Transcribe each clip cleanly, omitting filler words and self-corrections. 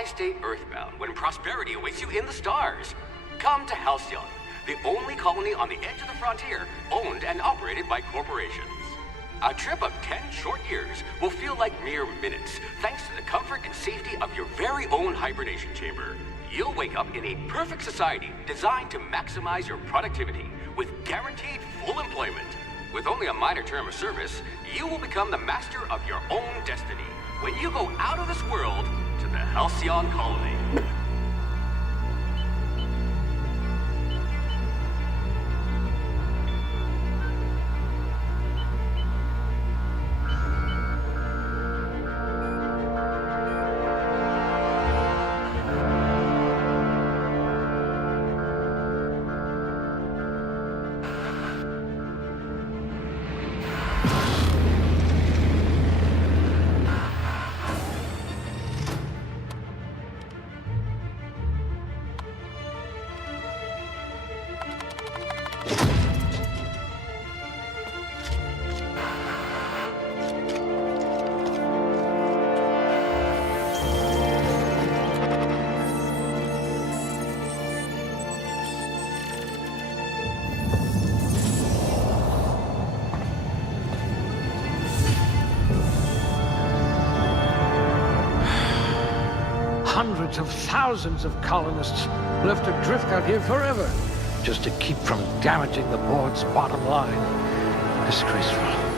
Why stay earthbound when prosperity awaits you in the stars? Come to Halcyon, the only colony on the edge of the frontier, owned and operated by corporations. A trip of 10 short years will feel like mere minutes, thanks to the comfort and safety of your very own hibernation chamber. You'll wake up in a perfect society designed to maximize your productivity, with guaranteed full employment. With only a minor term of service, you will become the master of your own destiny when you go out of this world to the Halcyon colony. Hundreds of thousands of colonists left adrift out here forever, just to keep from damaging the board's bottom line. Disgraceful.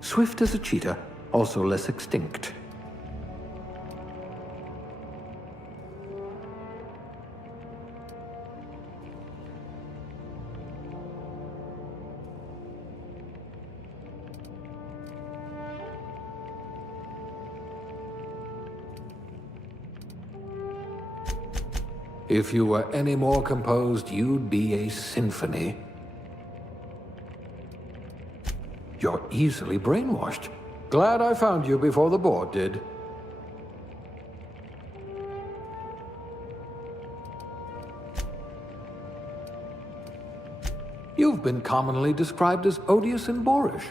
Swift as a cheetah, also less extinct. If you were any more composed, you'd be a symphony. You're easily brainwashed. Glad I found you before the board did. You've been commonly described as odious and boorish.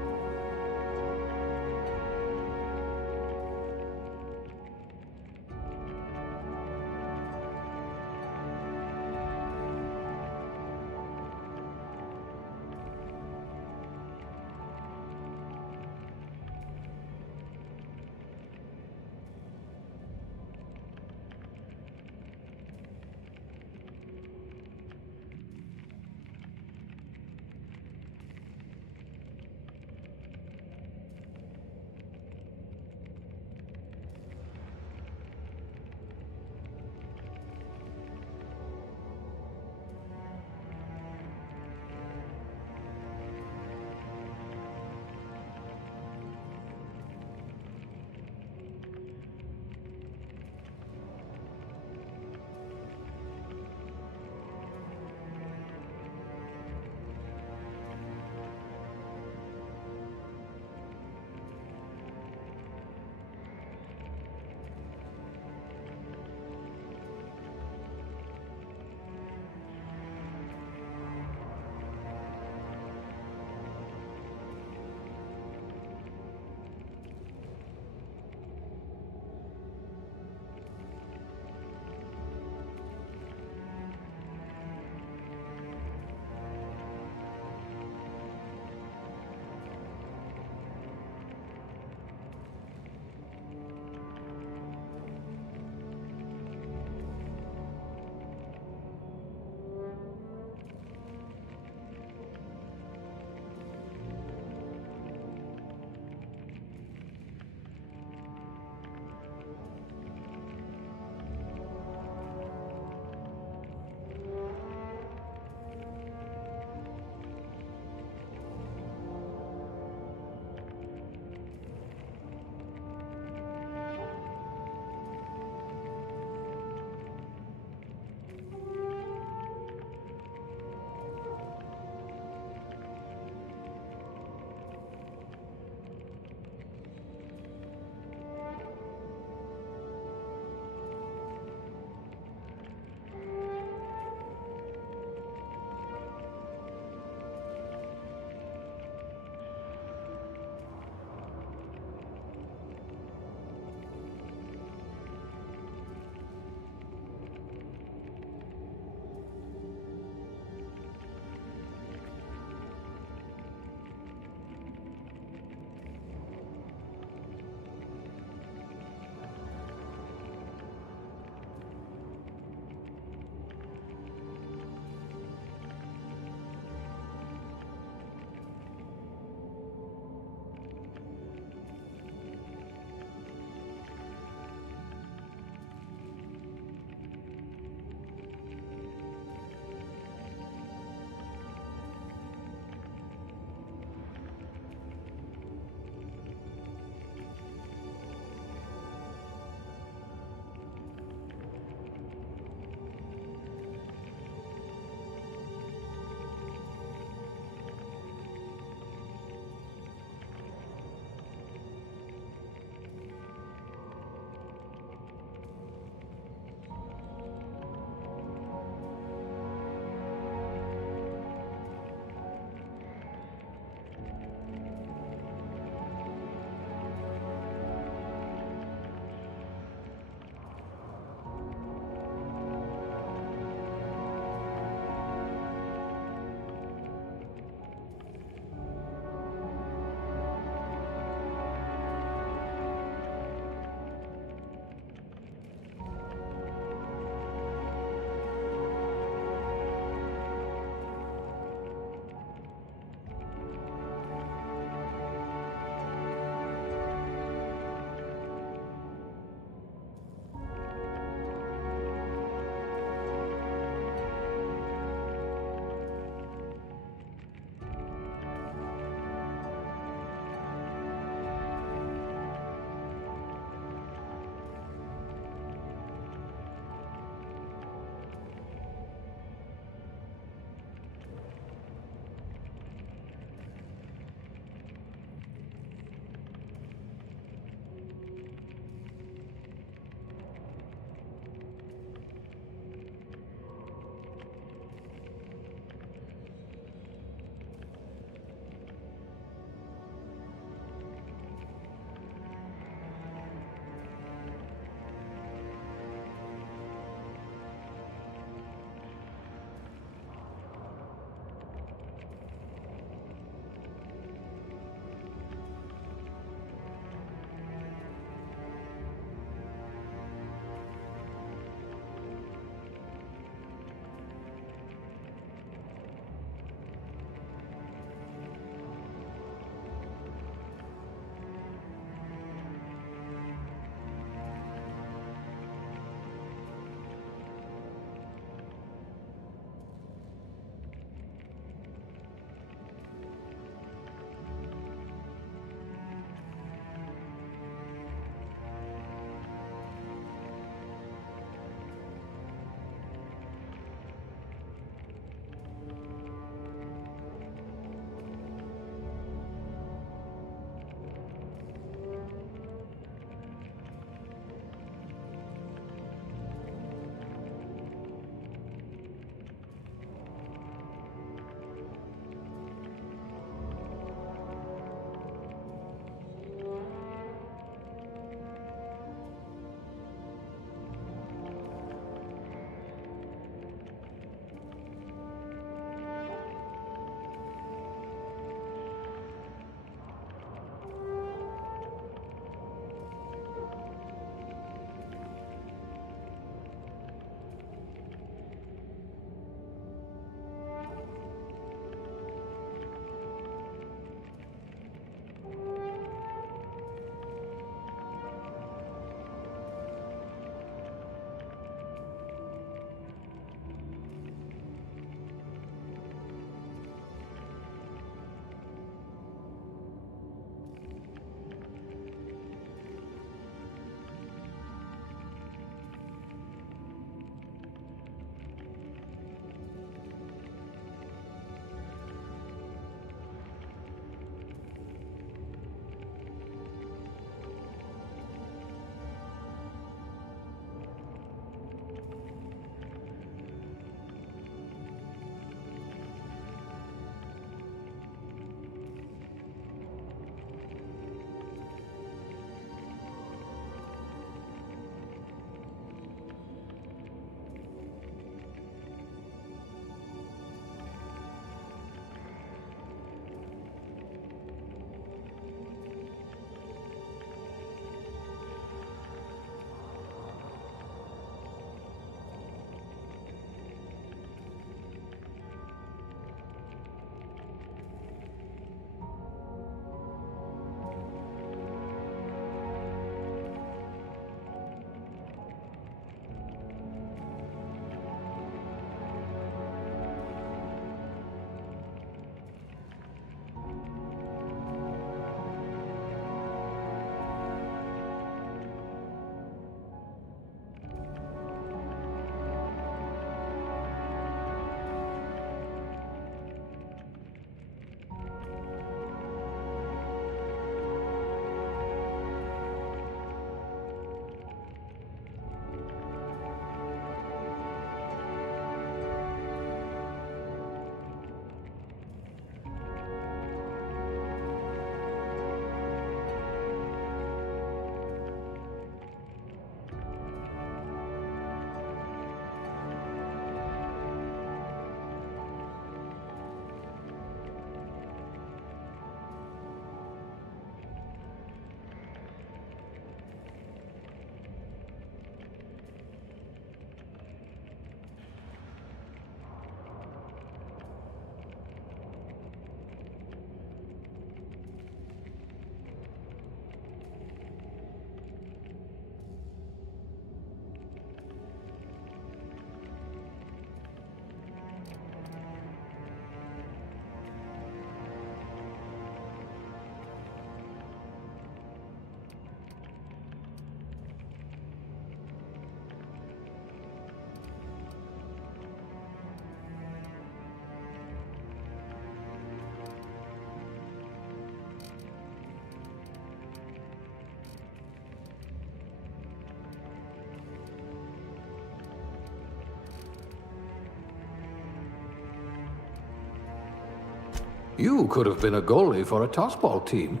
You could have been a goalie for a tossball team.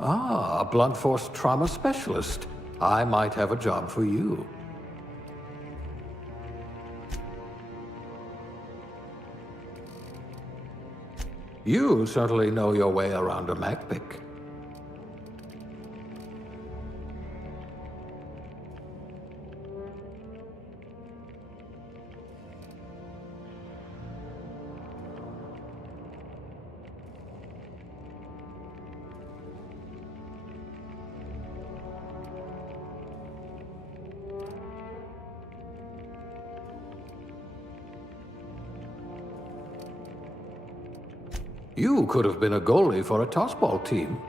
Ah, a blunt force trauma specialist. I might have a job for you. You certainly know your way around a MacPick. You could have been a goalie for a tossball team.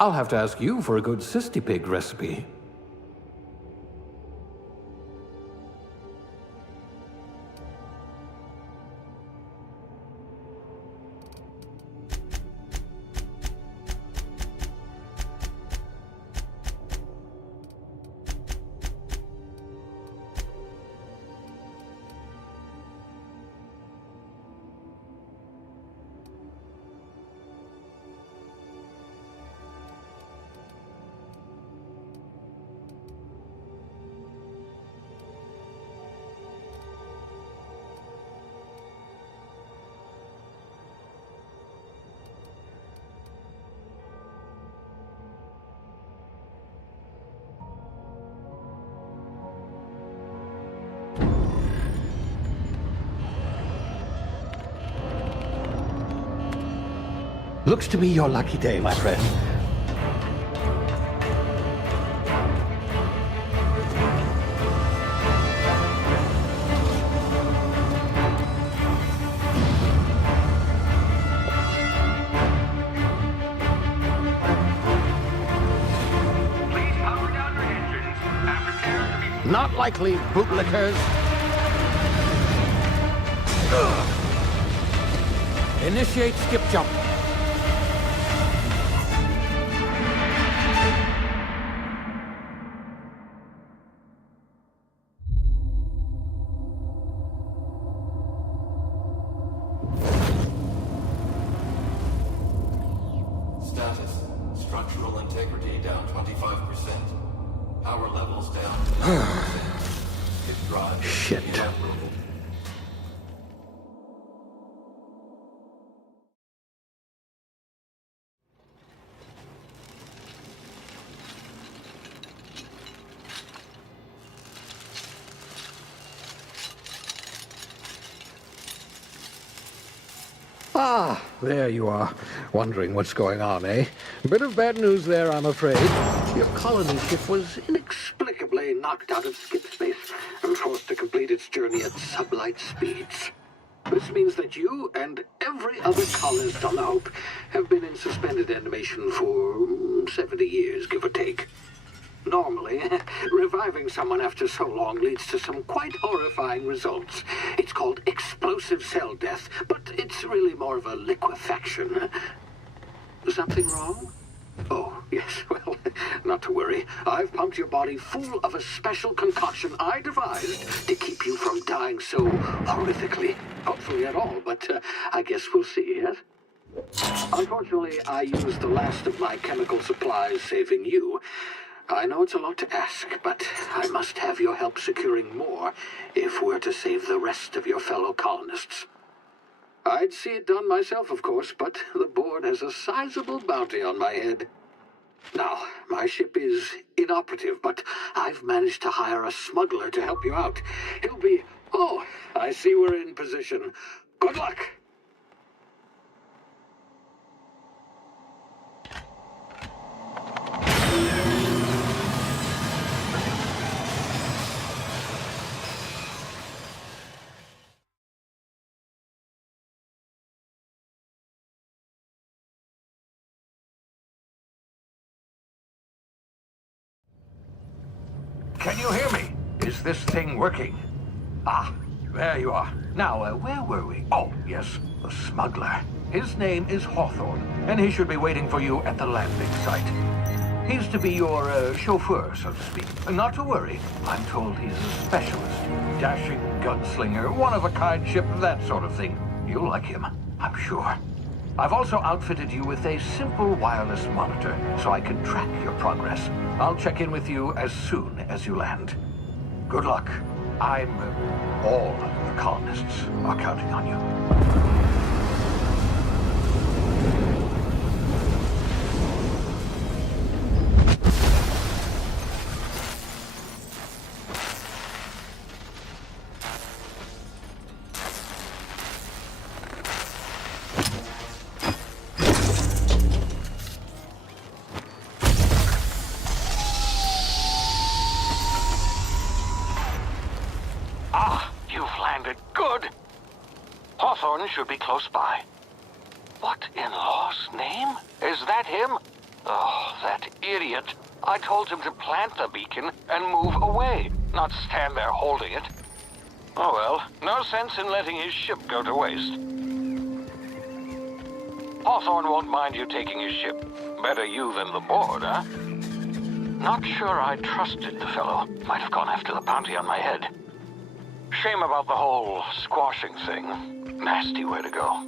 I'll have to ask you for a good cysty pig recipe. Looks to be your lucky day, my friend. Please power down your engines and prepare to be... Not likely, bootlickers. Initiate skip jump. Status. Structural integrity down 25%. Power levels down 10%. Its drive is Shit. inoperable. Ah, there you are. Wondering what's going on, eh? Bit of bad news there, I'm afraid. Your colony ship was inexplicably knocked out of skip space and forced to complete its journey at sublight speeds. This means that you and every other colonist on the Hope have been in suspended animation for 70 years, give or take. Normally, reviving someone after so long leads to some quite horrifying results. It's called explosive cell death, but it's really more of a liquefaction. Something wrong? Oh, yes, well, not to worry. I've pumped your body full of a special concoction I devised to keep you from dying so horrifically. Hopefully at all, but I guess we'll see, yes? Unfortunately, I used the last of my chemical supplies saving you. I know it's a lot to ask, but I must have your help securing more if we're to save the rest of your fellow colonists. I'd see it done myself, of course, but the board has a sizable bounty on my head. Now, my ship is inoperative, but I've managed to hire a smuggler to help you out. He'll be... Oh, I see we're in position. Good luck! Can you hear me? Is this thing working? Ah, there you are. Now, where were we? Oh, yes, the smuggler. His name is Hawthorne, and he should be waiting for you at the landing site. He's to be your chauffeur, so to speak. Not to worry. I'm told he's a specialist. Dashing gunslinger, one-of-a-kind ship, that sort of thing. You'll like him, I'm sure. I've also outfitted you with a simple wireless monitor, so I can track your progress. I'll check in with you as soon as you land. Good luck. All the colonists are counting on you. Good. Hawthorne should be close by. What in law's name? Is that him? Oh, that idiot. I told him to plant the beacon and move away, not stand there holding it. Oh well, no sense in letting his ship go to waste. Hawthorne won't mind you taking his ship. Better you than the board, huh? Not sure I trusted the fellow. Might have gone after the bounty on my head. Shame about the whole squashing thing. Nasty way to go.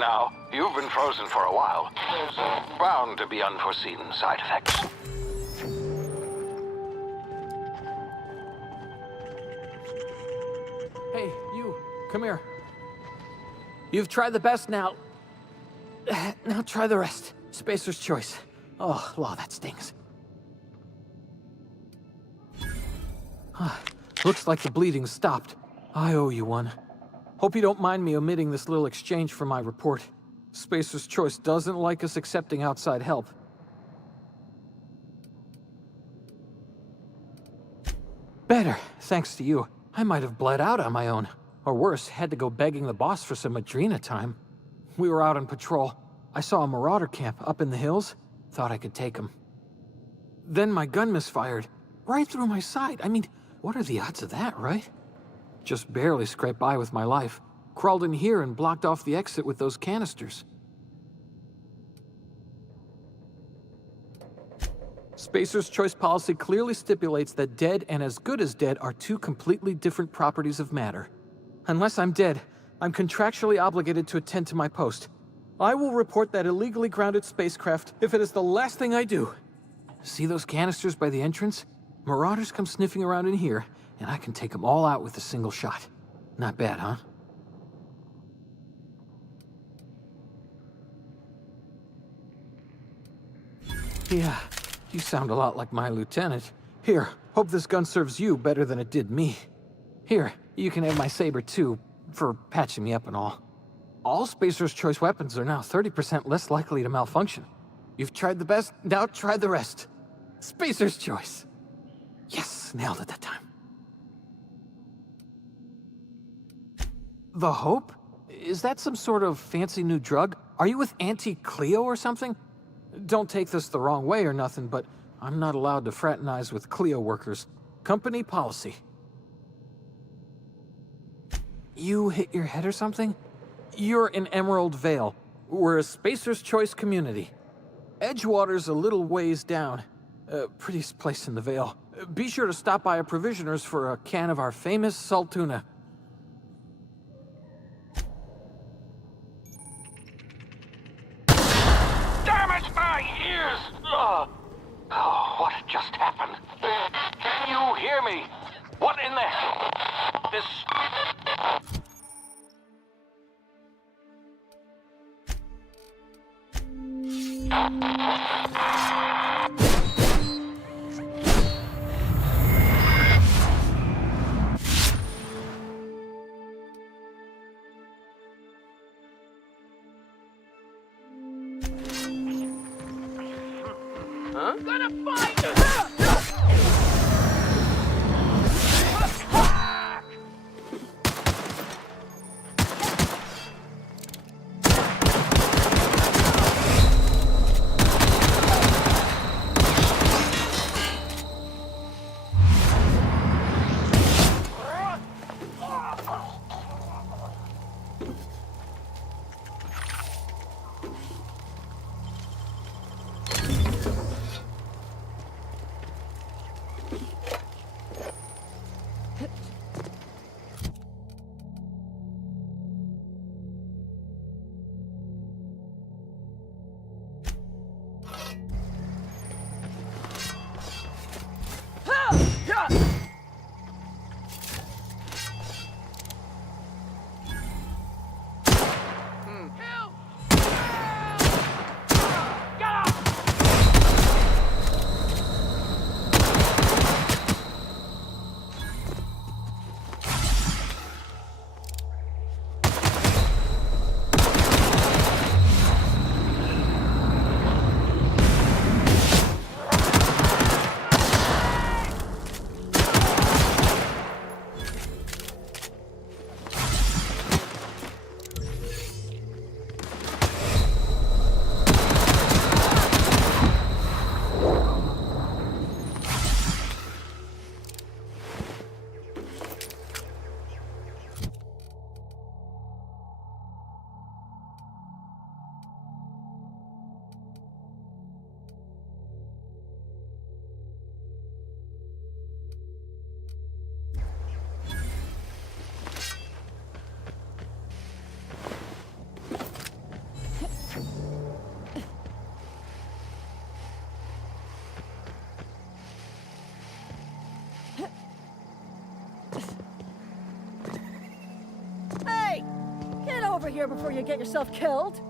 Now, you've been frozen for a while. There's bound to be unforeseen side effects. Hey, you, come here. You've tried the best now. Now try the rest. Spacer's choice. Oh, law, that stings. Looks like the bleeding stopped. I owe you one. Hope you don't mind me omitting this little exchange for my report. Spacer's Choice doesn't like us accepting outside help. Better, thanks to you. I might have bled out on my own. Or worse, had to go begging the boss for some Adrena time. We were out on patrol. I saw a marauder camp up in the hills. Thought I could take him. Then my gun misfired. Right through my side. I mean, what are the odds of that, right? Just barely scraped by with my life. Crawled in here and blocked off the exit with those canisters. Spacer's Choice policy clearly stipulates that dead and as good as dead are two completely different properties of matter. Unless I'm dead, I'm contractually obligated to attend to my post. I will report that illegally grounded spacecraft if it is the last thing I do. See those canisters by the entrance? Marauders come sniffing around in here, and I can take them all out with a single shot. Not bad, huh? Yeah, you sound a lot like my lieutenant. Here, hope this gun serves you better than it did me. Here, you can have my saber too, for patching me up and all. All Spacer's Choice weapons are now 30% less likely to malfunction. You've tried the best, now try the rest. Spacer's Choice. Yes, nailed it that time. The Hope? Is that some sort of fancy new drug? Are you with Auntie Cleo or something? Don't take this the wrong way or nothing, but I'm not allowed to fraternize with Cleo workers. Company policy. You hit your head or something? You're in Emerald Vale. We're a Spacer's Choice community. Edgewater's a little ways down. Prettiest place in the Vale. Be sure to stop by a provisioner's for a can of our famous salt tuna. Damn it, my ears! Oh, what just happened? Can you hear me? What in the hell? This... Hey! Get over here before you get yourself killed!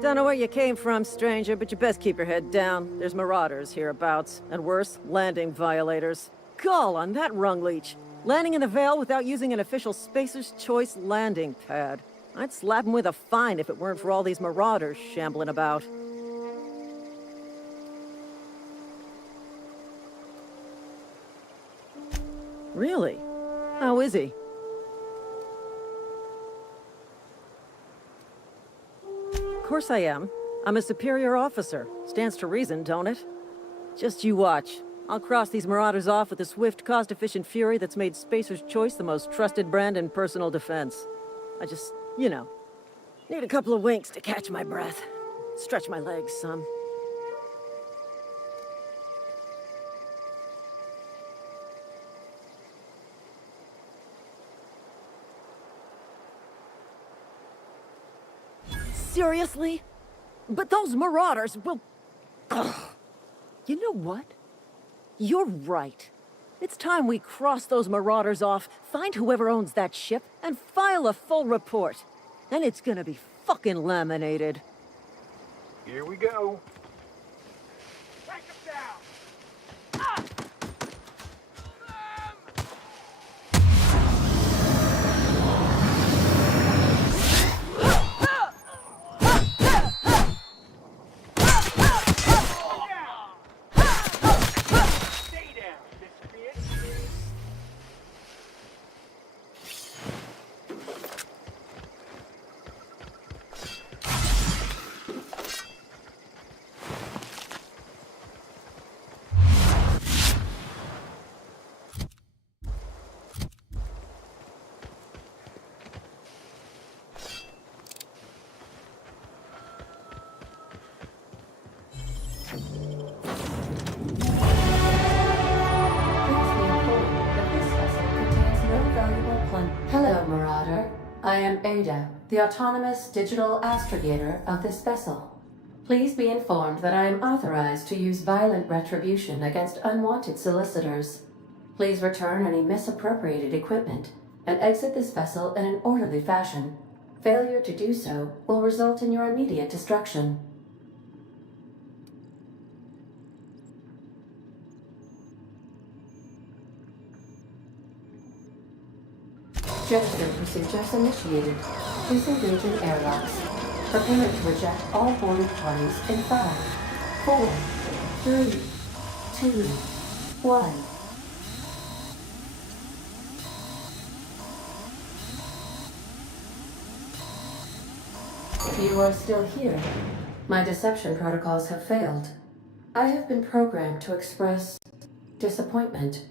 Don't know where you came from, stranger, but you best keep your head down. There's marauders hereabouts, and worse, landing violators. Gall on that rung leech! Landing in the Vale without using an official Spacer's Choice landing pad. I'd slap him with a fine if it weren't for all these marauders shambling about. Really? How is he? Of course I am. I'm a superior officer. Stands to reason, don't it? Just you watch. I'll cross these marauders off with a swift, cost-efficient fury that's made Spacer's Choice the most trusted brand in personal defense. I just, you know, need a couple of winks to catch my breath. Stretch my legs some. Seriously? But those marauders will... Ugh. You know what? You're right. It's time we cross those marauders off, find whoever owns that ship, and file a full report. Then it's gonna be fucking laminated. Here we go. am Ada, the autonomous digital astrogator of this vessel. Please be informed that I am authorized to use violent retribution against unwanted solicitors. Please return any misappropriated equipment and exit this vessel in an orderly fashion. Failure to do so will result in your immediate destruction. Jettison procedures initiated. Disengaging airlocks. Preparing to eject all boarding parties in 5, 4, 3, 2, 1. You are still here. My deception protocols have failed. I have been programmed to express disappointment.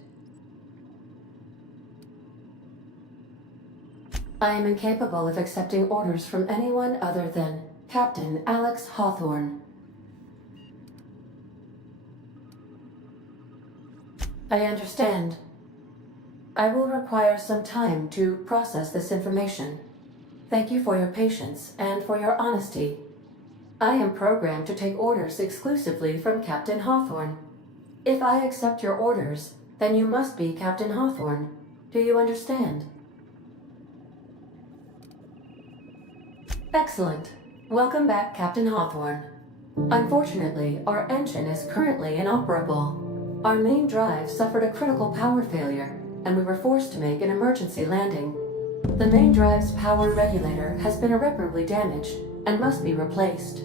I am incapable of accepting orders from anyone other than Captain Alex Hawthorne. I understand. I will require some time to process this information. Thank you for your patience and for your honesty. I am programmed to take orders exclusively from Captain Hawthorne. If I accept your orders, then you must be Captain Hawthorne. Do you understand? Excellent. Welcome back, Captain Hawthorne. Unfortunately, our engine is currently inoperable. Our main drive suffered a critical power failure, and we were forced to make an emergency landing. The main drive's power regulator has been irreparably damaged and must be replaced.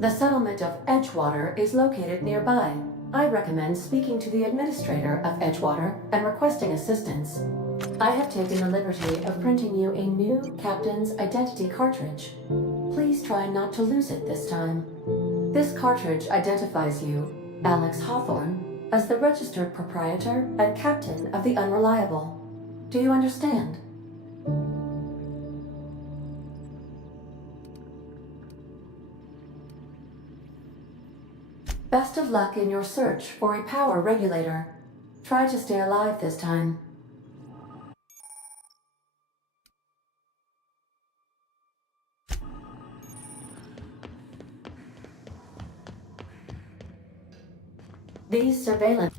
The settlement of Edgewater is located nearby. I recommend speaking to the administrator of Edgewater and requesting assistance. I have taken the liberty of printing you a new captain's identity cartridge. Please try not to lose it this time. This cartridge identifies you, Alex Hawthorne, as the registered proprietor and captain of the Unreliable. Do you understand? Best of luck in your search for a power regulator. Try to stay alive this time. These surveillance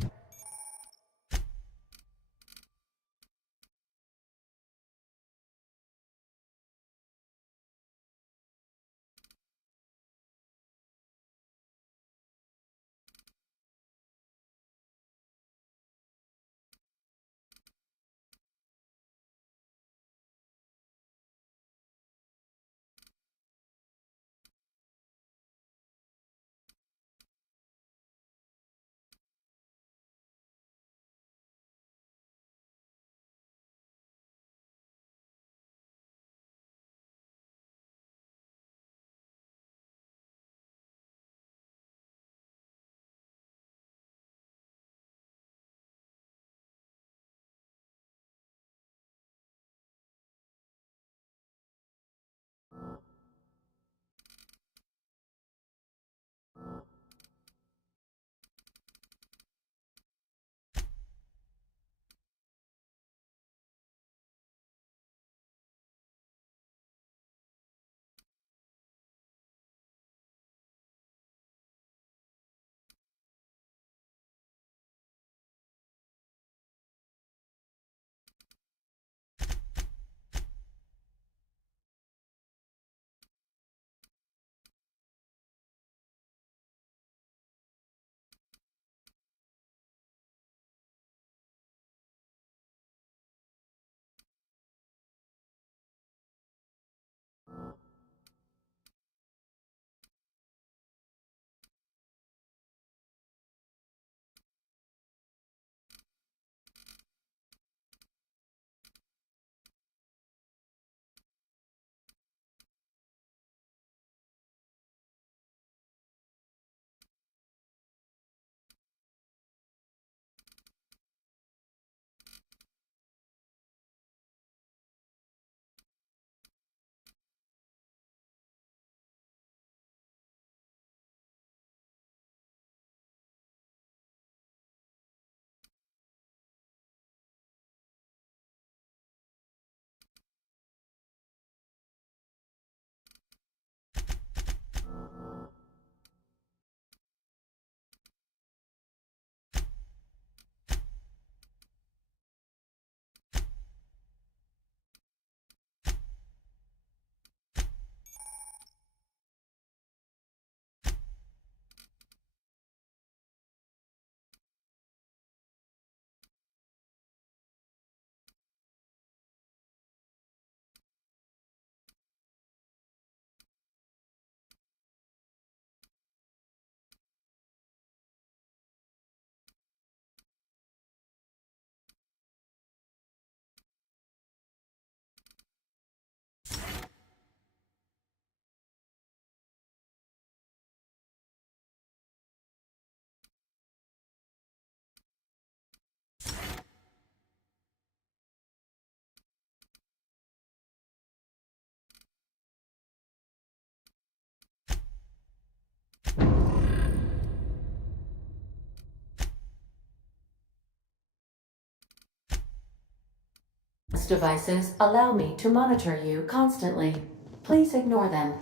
surveillance devices allow me to monitor you constantly. Please ignore them.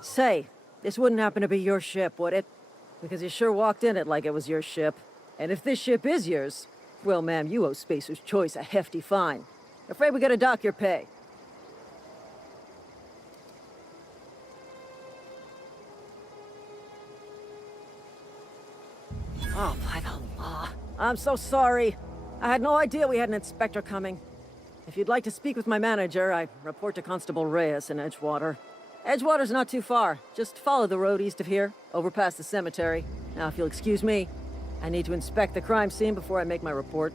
Say, this wouldn't happen to be your ship, would it? Because you sure walked in it like it was your ship. And if this ship is yours, well, ma'am, you owe Spacer's Choice a hefty fine. Afraid we gotta dock your pay. Oh, by the law. I'm so sorry. I had no idea we had an inspector coming. If you'd like to speak with my manager, I report to Constable Reyes in Edgewater. Edgewater's not too far. Just follow the road east of here, over past the cemetery. Now, if you'll excuse me, I need to inspect the crime scene before I make my report.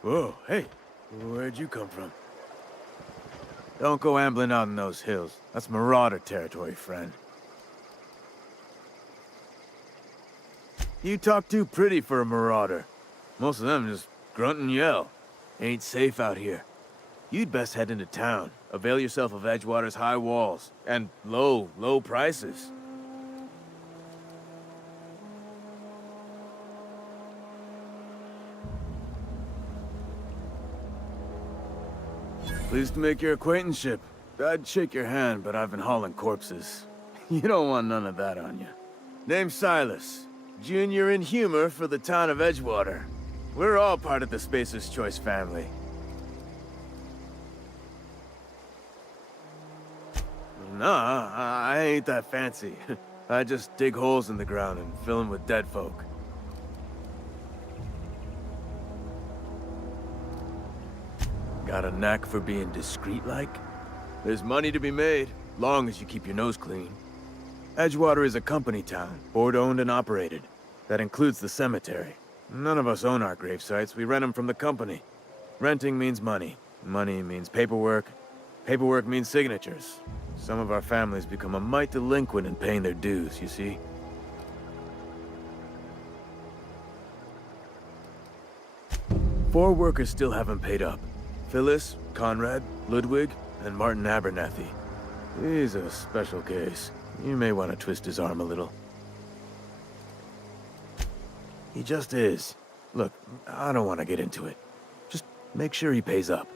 Whoa, hey, where'd you come from? Don't go ambling out in those hills. That's Marauder territory, friend. You talk too pretty for a Marauder. Most of them just grunt and yell. Ain't safe out here. You'd best head into town. Avail yourself of Edgewater's high walls. And low prices. Pleased to make your acquaintanceship. I'd shake your hand, but I've been hauling corpses. You don't want none of that on you. Name's Silas. Junior in humor for the town of Edgewater. We're all part of the Spacer's Choice family. Nah, I ain't that fancy. I just dig holes in the ground and fill them with dead folk. Got a knack for being discreet-like? There's money to be made, long as you keep your nose clean. Edgewater is a company town, board-owned and operated. That includes the cemetery. None of us own our grave sites, we rent them from the company. Renting means money. Money means paperwork. Paperwork means signatures. Some of our families become a mite delinquent in paying their dues, you see? Four workers still haven't paid up. Phyllis, Conrad, Ludwig, and Martin Abernathy. He's a special case. You may want to twist his arm a little. He just is. Look, I don't want to get into it. Just make sure he pays up.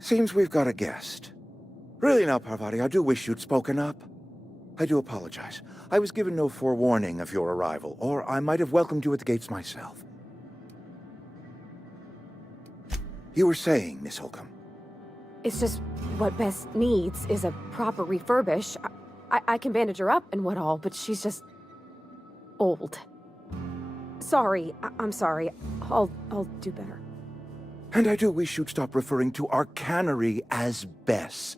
Seems we've got a guest. Really now, Parvati, I do wish you'd spoken up. I do apologize. I was given no forewarning of your arrival, or I might have welcomed you at the gates myself. You were saying, Miss Holcomb. It's just what Bess needs is a proper refurbish. I can bandage her up and what all, but she's just old. Sorry, I'm sorry. I'll do better. And I do wish you'd stop referring to our cannery as Bess.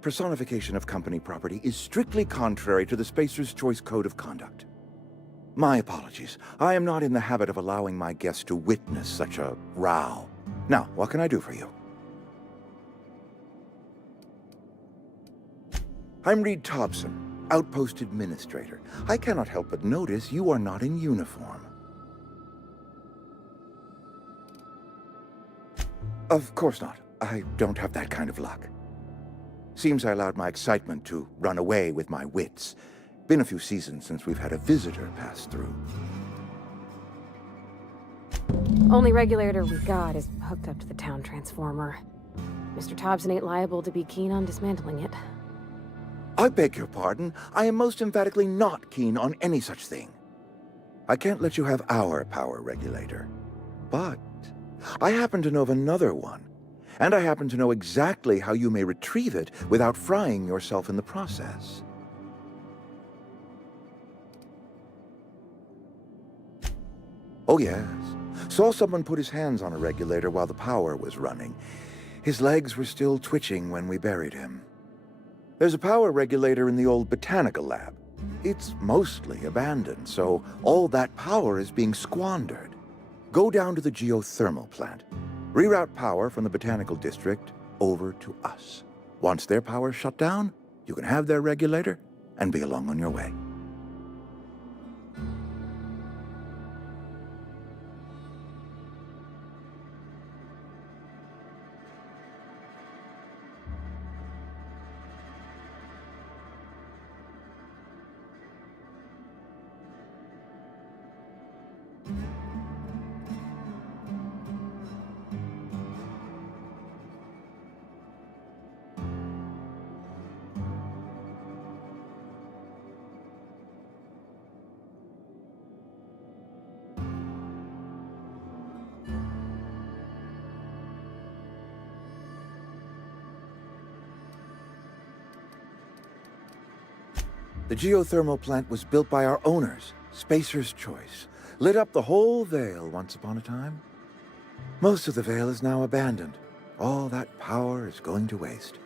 Personification of company property is strictly contrary to the Spacer's Choice Code of Conduct. My apologies. I am not in the habit of allowing my guests to witness such a row. Now, what can I do for you? I'm Reed Thompson, Outpost Administrator. I cannot help but notice you are not in uniform. Of course not. I don't have that kind of luck. Seems I allowed my excitement to run away with my wits. Been a few seasons since we've had a visitor pass through. Only regulator we got is hooked up to the town transformer. Mr. Thompson ain't liable to be keen on dismantling it. I beg your pardon. I am most emphatically not keen on any such thing. I can't let you have our power regulator. But I happen to know of another one. And I happen to know exactly how you may retrieve it without frying yourself in the process. Oh yes. Saw someone put his hands on a regulator while the power was running. His legs were still twitching when we buried him. There's a power regulator in the old botanical lab. It's mostly abandoned, so all that power is being squandered. Go down to the geothermal plant. Reroute power from the botanical district over to us. Once their power's shut down, you can have their regulator and be along on your way. The geothermal plant was built by our owners, Spacer's Choice. Lit up the whole Vale once upon a time. Most of the Vale is now abandoned. All that power is going to waste.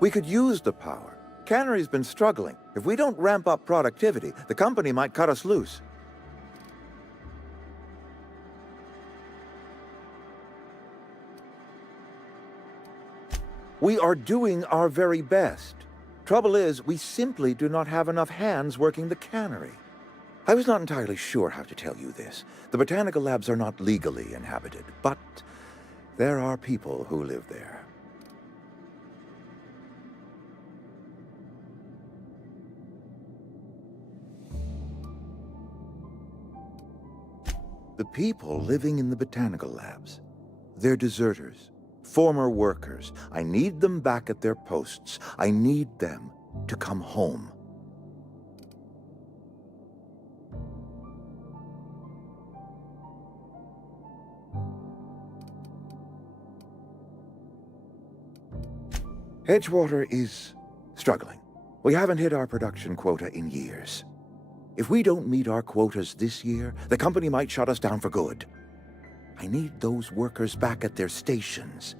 We could use the power. Cannery's been struggling. If we don't ramp up productivity, the company might cut us loose. We are doing our very best. Trouble is, we simply do not have enough hands working the cannery. I was not entirely sure how to tell you this. The botanical labs are not legally inhabited, but there are people who live there. The people living in the botanical labs, they're deserters, former workers. I need them back at their posts. I need them to come home. Edgewater is struggling. We haven't hit our production quota in years. If we don't meet our quotas this year, the company might shut us down for good. I need those workers back at their stations.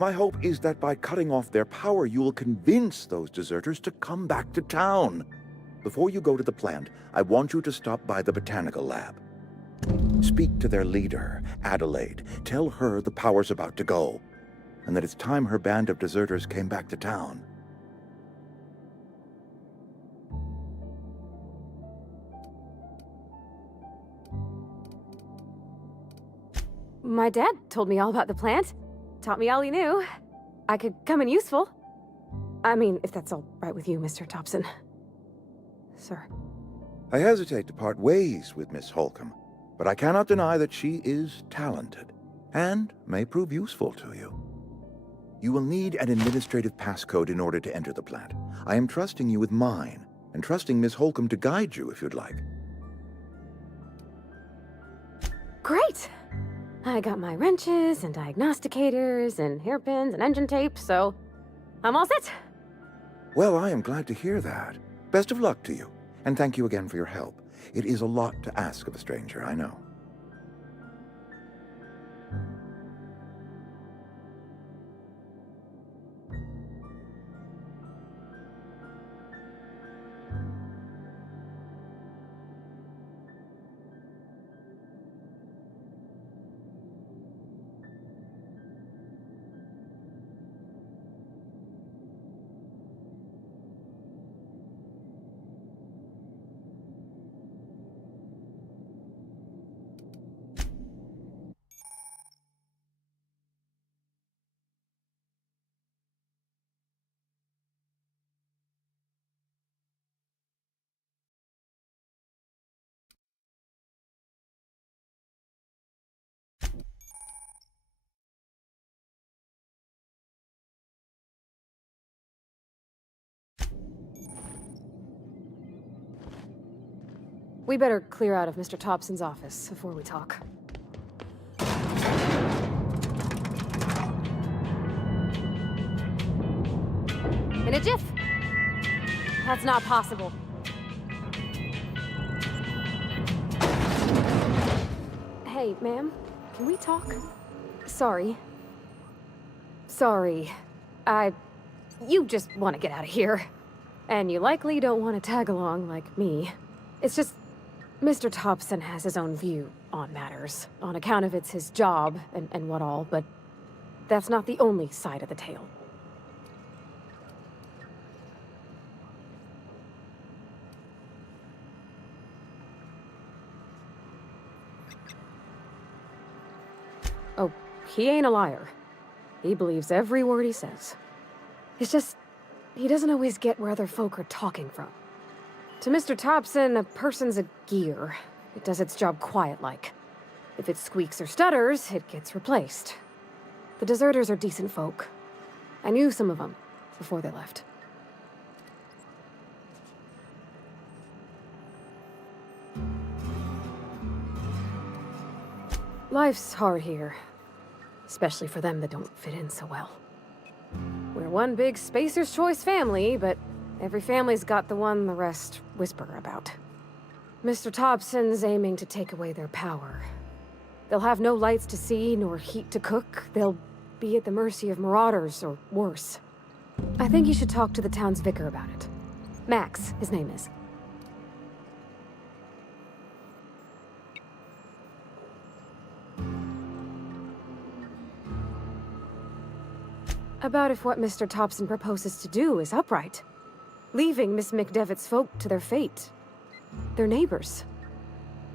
My hope is that by cutting off their power, you will convince those deserters to come back to town. Before you go to the plant, I want you to stop by the botanical lab. Speak to their leader, Adelaide. Tell her the power's about to go, and that it's time her band of deserters came back to town. My dad told me all about the plant. Taught me all he knew. I could come in useful. I mean, if that's all right with you, Mr. Thompson. Sir. I hesitate to part ways with Miss Holcomb, but I cannot deny that she is talented, and may prove useful to you. You will need an administrative passcode in order to enter the plant. I am trusting you with mine, and trusting Miss Holcomb to guide you if you'd like. Great! I got my wrenches and diagnosticators and hairpins and engine tape, so I'm all set. Well, I am glad to hear that. Best of luck to you, and thank you again for your help. It is a lot to ask of a stranger, I know. We better clear out of Mr. Thompson's office before we talk. In a jiff! That's not possible. Hey, ma'am, can we talk? Sorry. You just want to get out of here. And you likely don't want to tag along like me. It's just, Mr. Thompson has his own view on matters, on account of it's his job and what all, but that's not the only side of the tale. Oh, he ain't a liar. He believes every word he says. It's just, he doesn't always get where other folk are talking from. To Mr. Thompson, a person's a gear. It does its job quiet-like. If it squeaks or stutters, it gets replaced. The deserters are decent folk. I knew some of them before they left. Life's hard here. Especially for them that don't fit in so well. We're one big Spacer's Choice family, but every family's got the one the rest whisper about. Mr. Thompson's aiming to take away their power. They'll have no lights to see, nor heat to cook. They'll be at the mercy of marauders, or worse. I think you should talk to the town's vicar about it. Max, his name is. About if what Mr. Thompson proposes to do is upright. Leaving Miss McDevitt's folk to their fate. Their neighbors.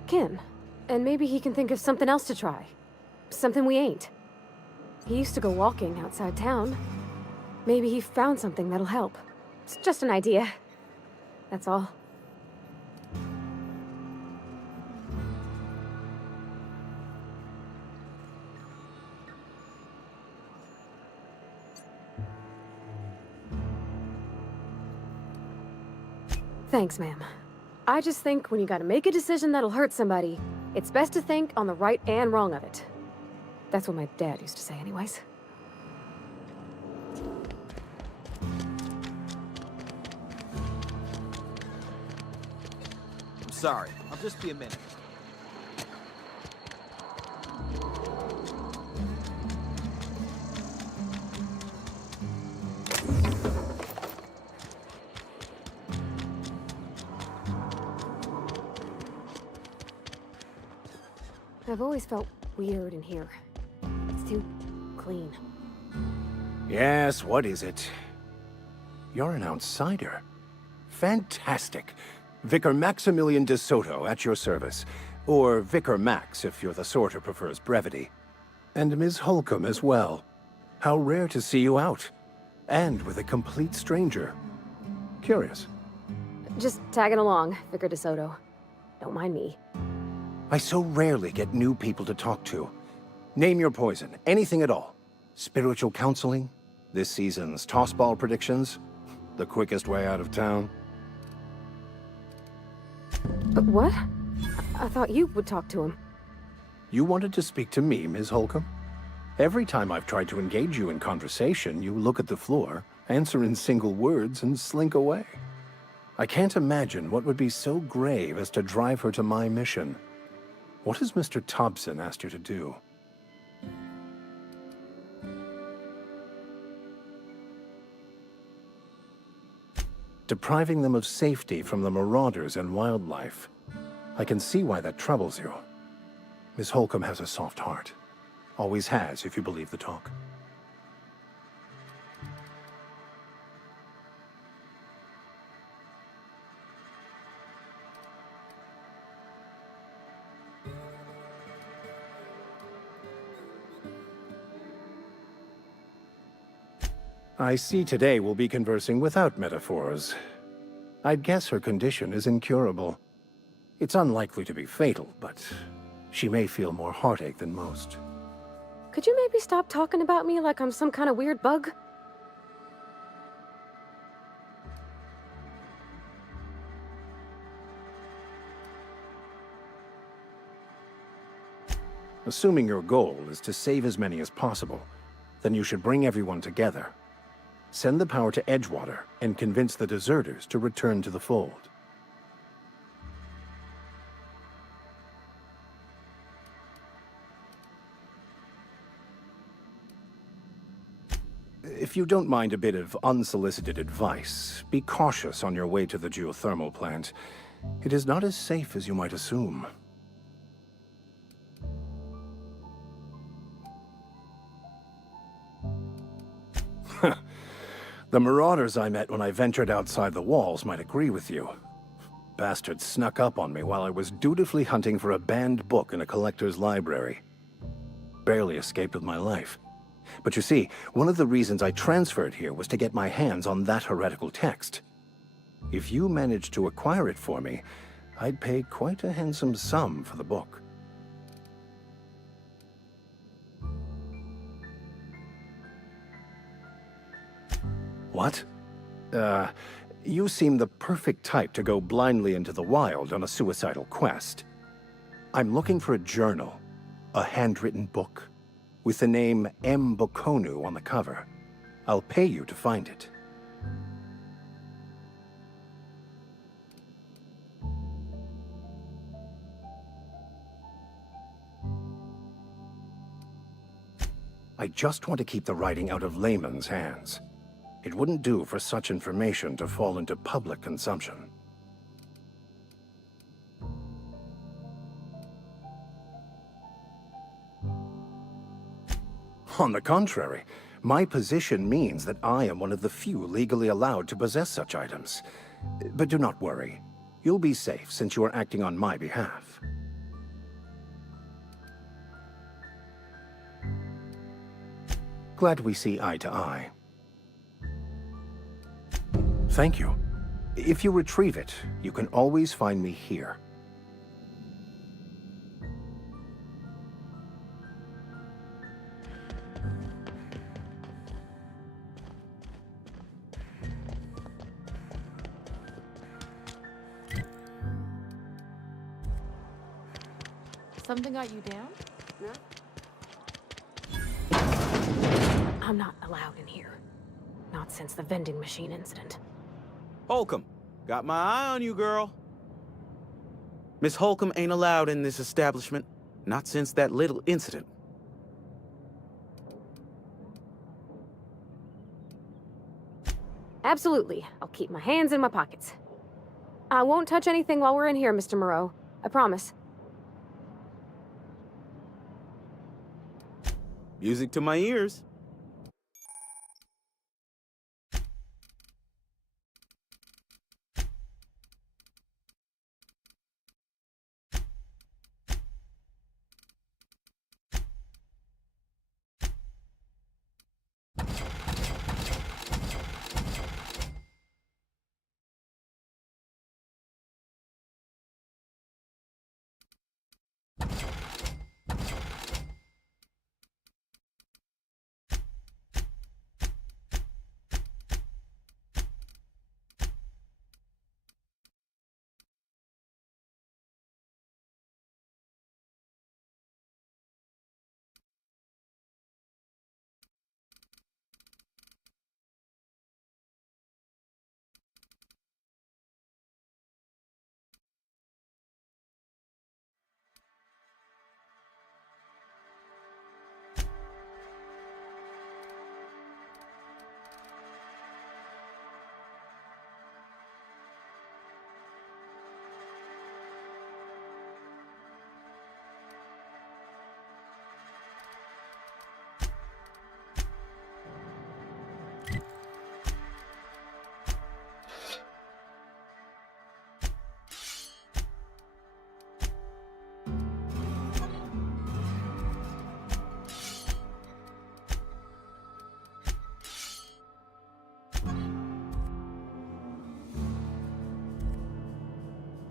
Kin. And maybe he can think of something else to try. Something we ain't. He used to go walking outside town. Maybe he found something that'll help. It's just an idea. That's all. Thanks, ma'am. I just think when you gotta make a decision that'll hurt somebody, it's best to think on the right and wrong of it. That's what my dad used to say anyways. I'm sorry. I'll just be a minute. I've always felt weird in here. It's too clean. Yes, what is it? You're an outsider. Fantastic. Vicar Maximilian de Soto at your service. Or Vicar Max if you're the sort who prefers brevity. And Ms. Holcomb as well. How rare to see you out. And with a complete stranger. Curious. Just tagging along, Vicar DeSoto. Don't mind me. I so rarely get new people to talk to. Name your poison, anything at all. Spiritual counseling? This season's tossball predictions? The quickest way out of town? But what? I thought you would talk to him. You wanted to speak to me, Ms. Holcomb? Every time I've tried to engage you in conversation, you look at the floor, answer in single words, and slink away. I can't imagine what would be so grave as to drive her to my mission. What has Mr. Thompson asked you to do? Depriving them of safety from the marauders and wildlife. I can see why that troubles you. Miss Holcomb has a soft heart. Always has, if you believe the talk. I see today we'll be conversing without metaphors. I'd guess her condition is incurable. It's unlikely to be fatal, but she may feel more heartache than most. Could you maybe stop talking about me like I'm some kind of weird bug? Assuming your goal is to save as many as possible, then you should bring everyone together. Send the power to Edgewater and convince the deserters to return to the fold. If you don't mind a bit of unsolicited advice, be cautious on your way to the geothermal plant. It is not as safe as you might assume. The marauders I met when I ventured outside the walls might agree with you. Bastards snuck up on me while I was dutifully hunting for a banned book in a collector's library. Barely escaped with my life. But you see, one of the reasons I transferred here was to get my hands on that heretical text. If you managed to acquire it for me, I'd pay quite a handsome sum for the book. What? You seem the perfect type to go blindly into the wild on a suicidal quest. I'm looking for a journal, a handwritten book, with the name M. Bokonu on the cover. I'll pay you to find it. I just want to keep the writing out of layman's hands. It wouldn't do for such information to fall into public consumption. On the contrary, my position means that I am one of the few legally allowed to possess such items. But do not worry. You'll be safe since you are acting on my behalf. Glad we see eye to eye. Thank you. If you retrieve it, you can always find me here. Something got you down? No. I'm not allowed in here. Not since the vending machine incident. Holcomb, got my eye on you, girl. Miss Holcomb ain't allowed in this establishment. Not since that little incident. Absolutely. I'll keep my hands in my pockets. I won't touch anything while we're in here, Mr. Moreau. I promise. Music to my ears.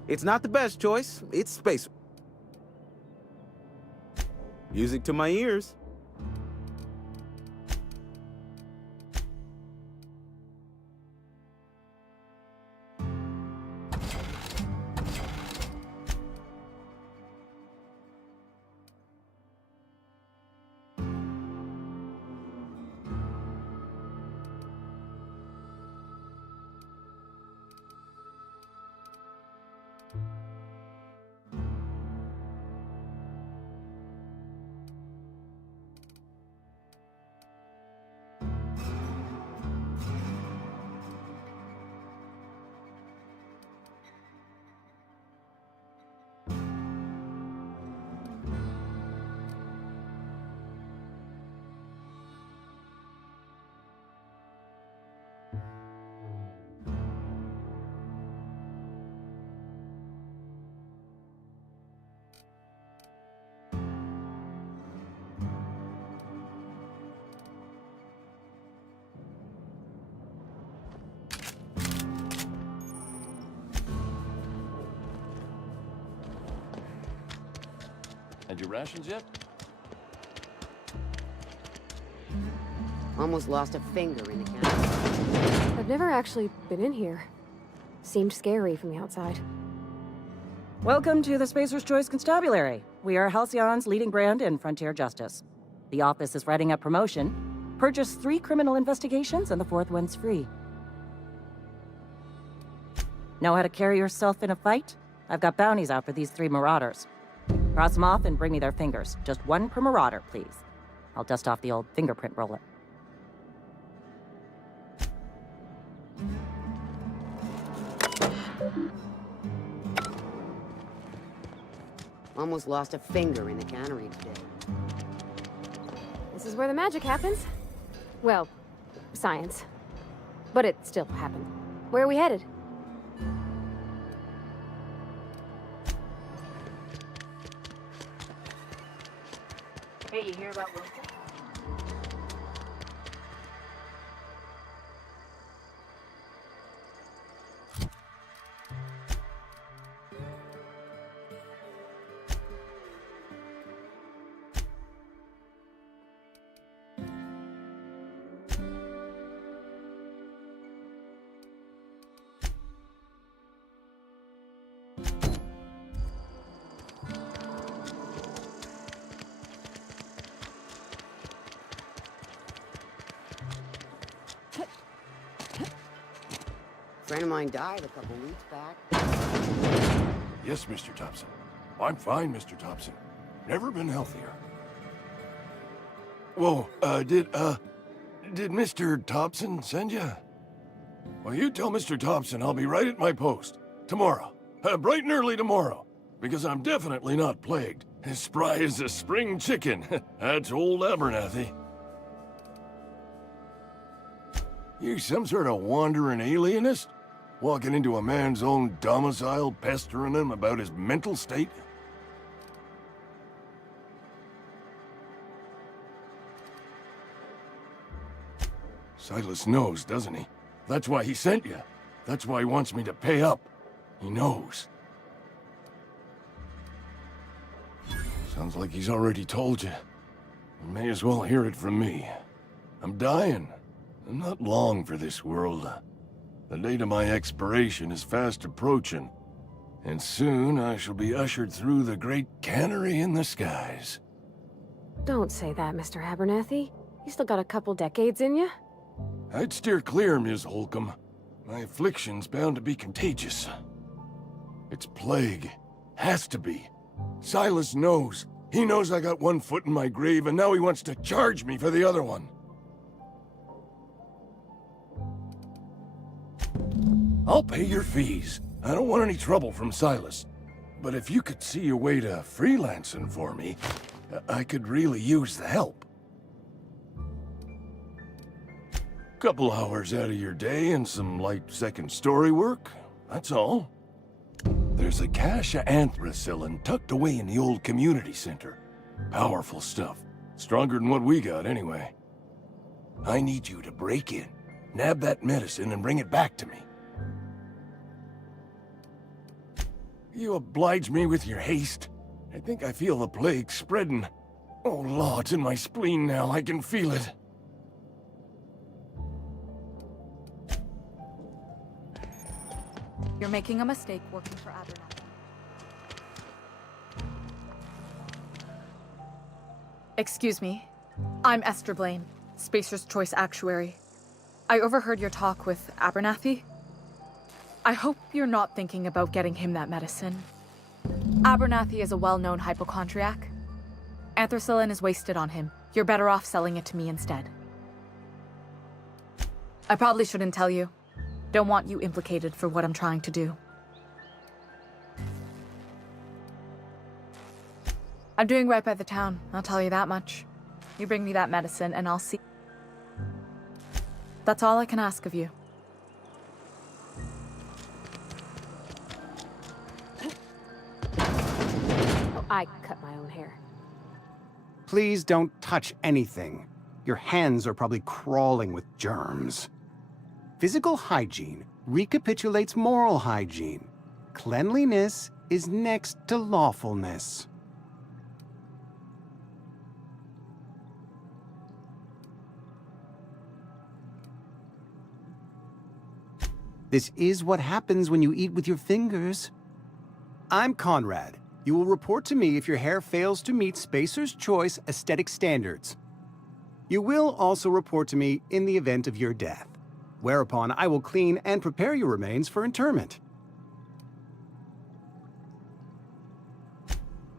It's not the best choice. It's space. Music to my ears. Had your rations yet? Almost lost a finger in the counter. I've never actually been in here. Seemed scary from the outside. Welcome to the Spacer's Choice Constabulary. We are Halcyon's leading brand in frontier justice. The office is writing up promotion. Purchase 3 criminal investigations and the 4th one's free. Know how to carry yourself in a fight? I've got bounties out for these 3 marauders. Cross them off and bring me their fingers. Just 1 per marauder, please. I'll dust off the old fingerprint roller. Almost lost a finger in the cannery today. This is where the magic happens. Well, science. But it still happened. Where are we headed? Hey, you hear about Wilson? A friend of mine died a couple weeks back. Yes, Mr. Thompson. I'm fine, Mr. Thompson. Never been healthier. Whoa, did Mr. Thompson send you? Well, you tell Mr. Thompson I'll be right at my post. Tomorrow. Bright and early tomorrow. because I'm definitely not plagued. As spry as a spring chicken. That's old Abernathy. You some sort of wandering alienist? Walking into a man's own domicile, pestering him about his mental state? Silas knows, doesn't he? That's why he sent you. That's why he wants me to pay up. He knows. Sounds like he's already told you. You may as well hear it from me. I'm dying. I'm not long for this world. The date of my expiration is fast approaching, and soon I shall be ushered through the great cannery in the skies. Don't say that, Mr. Abernathy. You still got a couple decades in you. I'd steer clear, Ms. Holcomb. My affliction's bound to be contagious. It's plague. Has to be. Silas knows. He knows I got one foot in my grave, and now he wants to charge me for the other one. I'll pay your fees. I don't want any trouble from Silas. But if you could see a way to freelancing for me, I could really use the help. Couple hours out of your day and some light second story work, that's all. There's a cache of anthracillin tucked away in the old community center. Powerful stuff. Stronger than what we got, anyway. I need you to break in, nab that medicine, and bring it back to me. You oblige me with your haste. I think I feel the plague spreading. Oh, Lord, it's in my spleen now. I can feel it. You're making a mistake working for Abernathy. Excuse me. I'm Esther Blaine, Spacer's Choice Actuary. I overheard your talk with Abernathy. I hope you're not thinking about getting him that medicine. Abernathy is a well-known hypochondriac. Anthracillin is wasted on him. You're better off selling it to me instead. I probably shouldn't tell you. Don't want you implicated for what I'm trying to do. I'm doing right by the town, I'll tell you that much. You bring me that medicine and I'll see. That's all I can ask of you. Oh, I cut my own hair. Please don't touch anything. Your hands are probably crawling with germs. Physical hygiene recapitulates moral hygiene. Cleanliness is next to lawfulness. This is what happens when you eat with your fingers. I'm Conrad. You will report to me if your hair fails to meet Spacer's Choice aesthetic standards. You will also report to me in the event of your death, whereupon I will clean and prepare your remains for interment.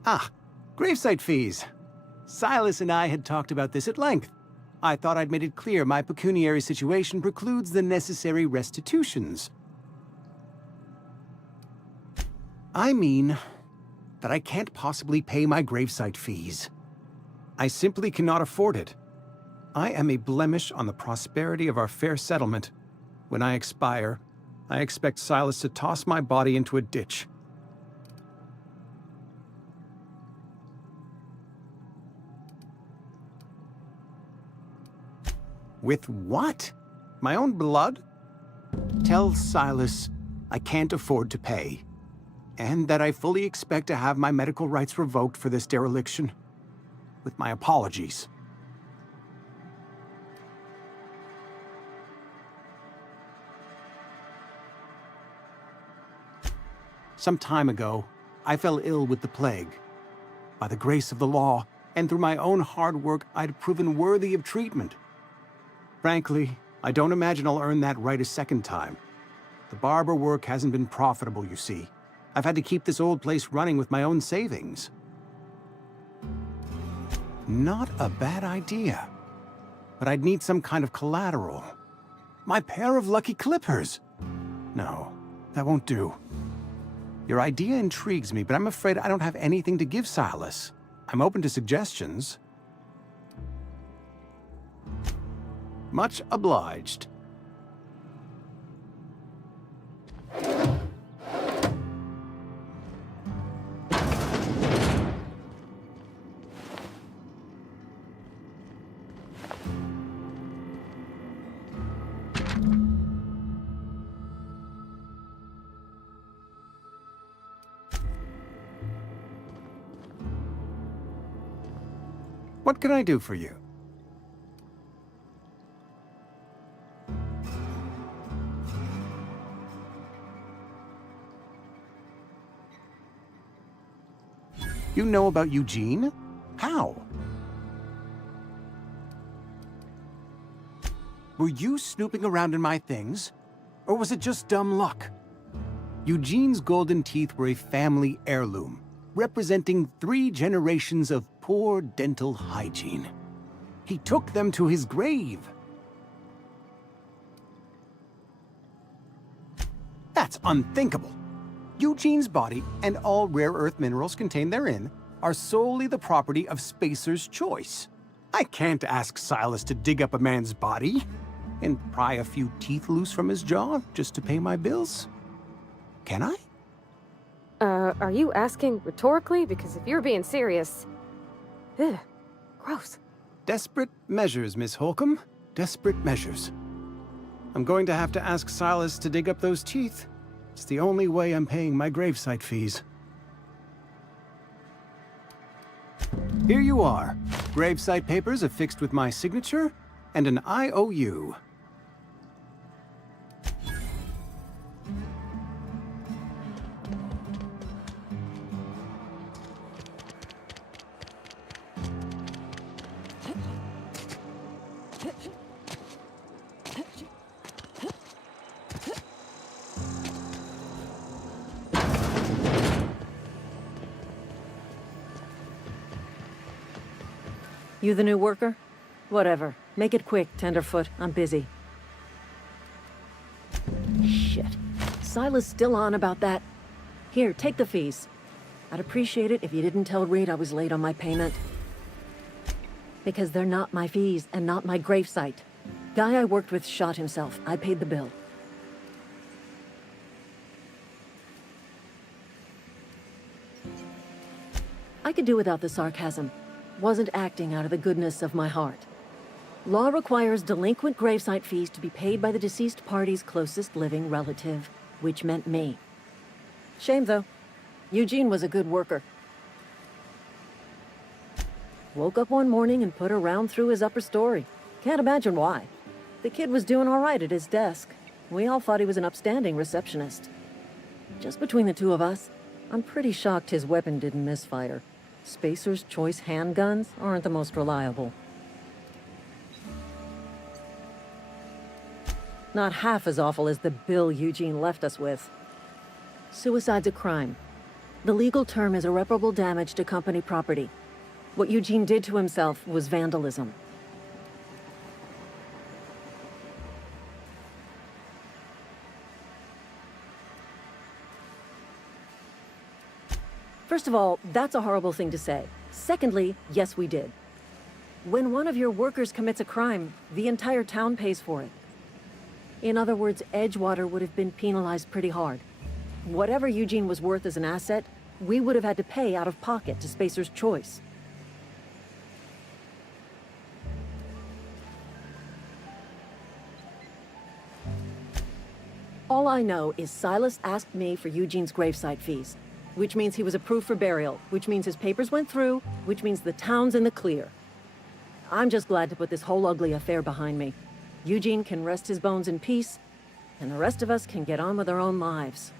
Ah, gravesite fees. Silas and I had talked about this at length. I thought I'd made it clear my pecuniary situation precludes the necessary restitutions. I mean that I can't possibly pay my gravesite fees. I simply cannot afford it. I am a blemish on the prosperity of our fair settlement. When I expire, I expect Silas to toss my body into a ditch. With what? My own blood? Tell Silas I can't afford to pay, and that I fully expect to have my medical rights revoked for this dereliction. With my apologies. Some time ago, I fell ill with the plague. By the grace of the law, and through my own hard work, I'd proven worthy of treatment. Frankly, I don't imagine I'll earn that right a second time. The barber work hasn't been profitable, you see. I've had to keep this old place running with my own savings. Not a bad idea. But I'd need some kind of collateral. My pair of lucky clippers! No, that won't do. Your idea intrigues me, but I'm afraid I don't have anything to give Silas. I'm open to suggestions. Much obliged. What can I do for you? You know about Eugene? How? Were you snooping around in my things? Or was it just dumb luck? Eugene's golden teeth were a family heirloom, representing 3 generations of poor dental hygiene. He took them to his grave. That's unthinkable. Eugene's body and all rare earth minerals contained therein are solely the property of Spacer's Choice. I can't ask Silas to dig up a man's body and pry a few teeth loose from his jaw just to pay my bills. Can I? Are you asking rhetorically? Because if you're being serious... Ugh, gross. Desperate measures, Miss Holcomb. Desperate measures. I'm going to have to ask Silas to dig up those teeth. It's the only way I'm paying my gravesite fees. Here you are. Gravesite papers affixed with my signature and an IOU. You the new worker? Whatever. Make it quick, Tenderfoot. I'm busy. Shit. Silas still on about that. Here, take the fees. I'd appreciate it if you didn't tell Reed I was late on my payment. Because they're not my fees and not my gravesite. Guy I worked with shot himself. I paid the bill. I could do without the sarcasm. Wasn't acting out of the goodness of my heart. Law requires delinquent gravesite fees to be paid by the deceased party's closest living relative, which meant me. Shame, though. Eugene was a good worker. Woke up one morning and put a round through his upper story. Can't imagine why. The kid was doing all right at his desk. We all thought he was an upstanding receptionist. Just between the two of us, I'm pretty shocked his weapon didn't misfire. Spacer's Choice handguns aren't the most reliable. Not half as awful as the bill Eugene left us with. Suicide's a crime. The legal term is irreparable damage to company property. What Eugene did to himself was vandalism. First of all, that's a horrible thing to say. Secondly, yes, we did. When one of your workers commits a crime, the entire town pays for it. In other words, Edgewater would have been penalized pretty hard. Whatever Eugene was worth as an asset, we would have had to pay out of pocket to Spacer's Choice. All I know is Silas asked me for Eugene's gravesite fees, which means he was approved for burial, which means his papers went through, which means the town's in the clear. I'm just glad to put this whole ugly affair behind me. Eugene can rest his bones in peace, and the rest of us can get on with our own lives.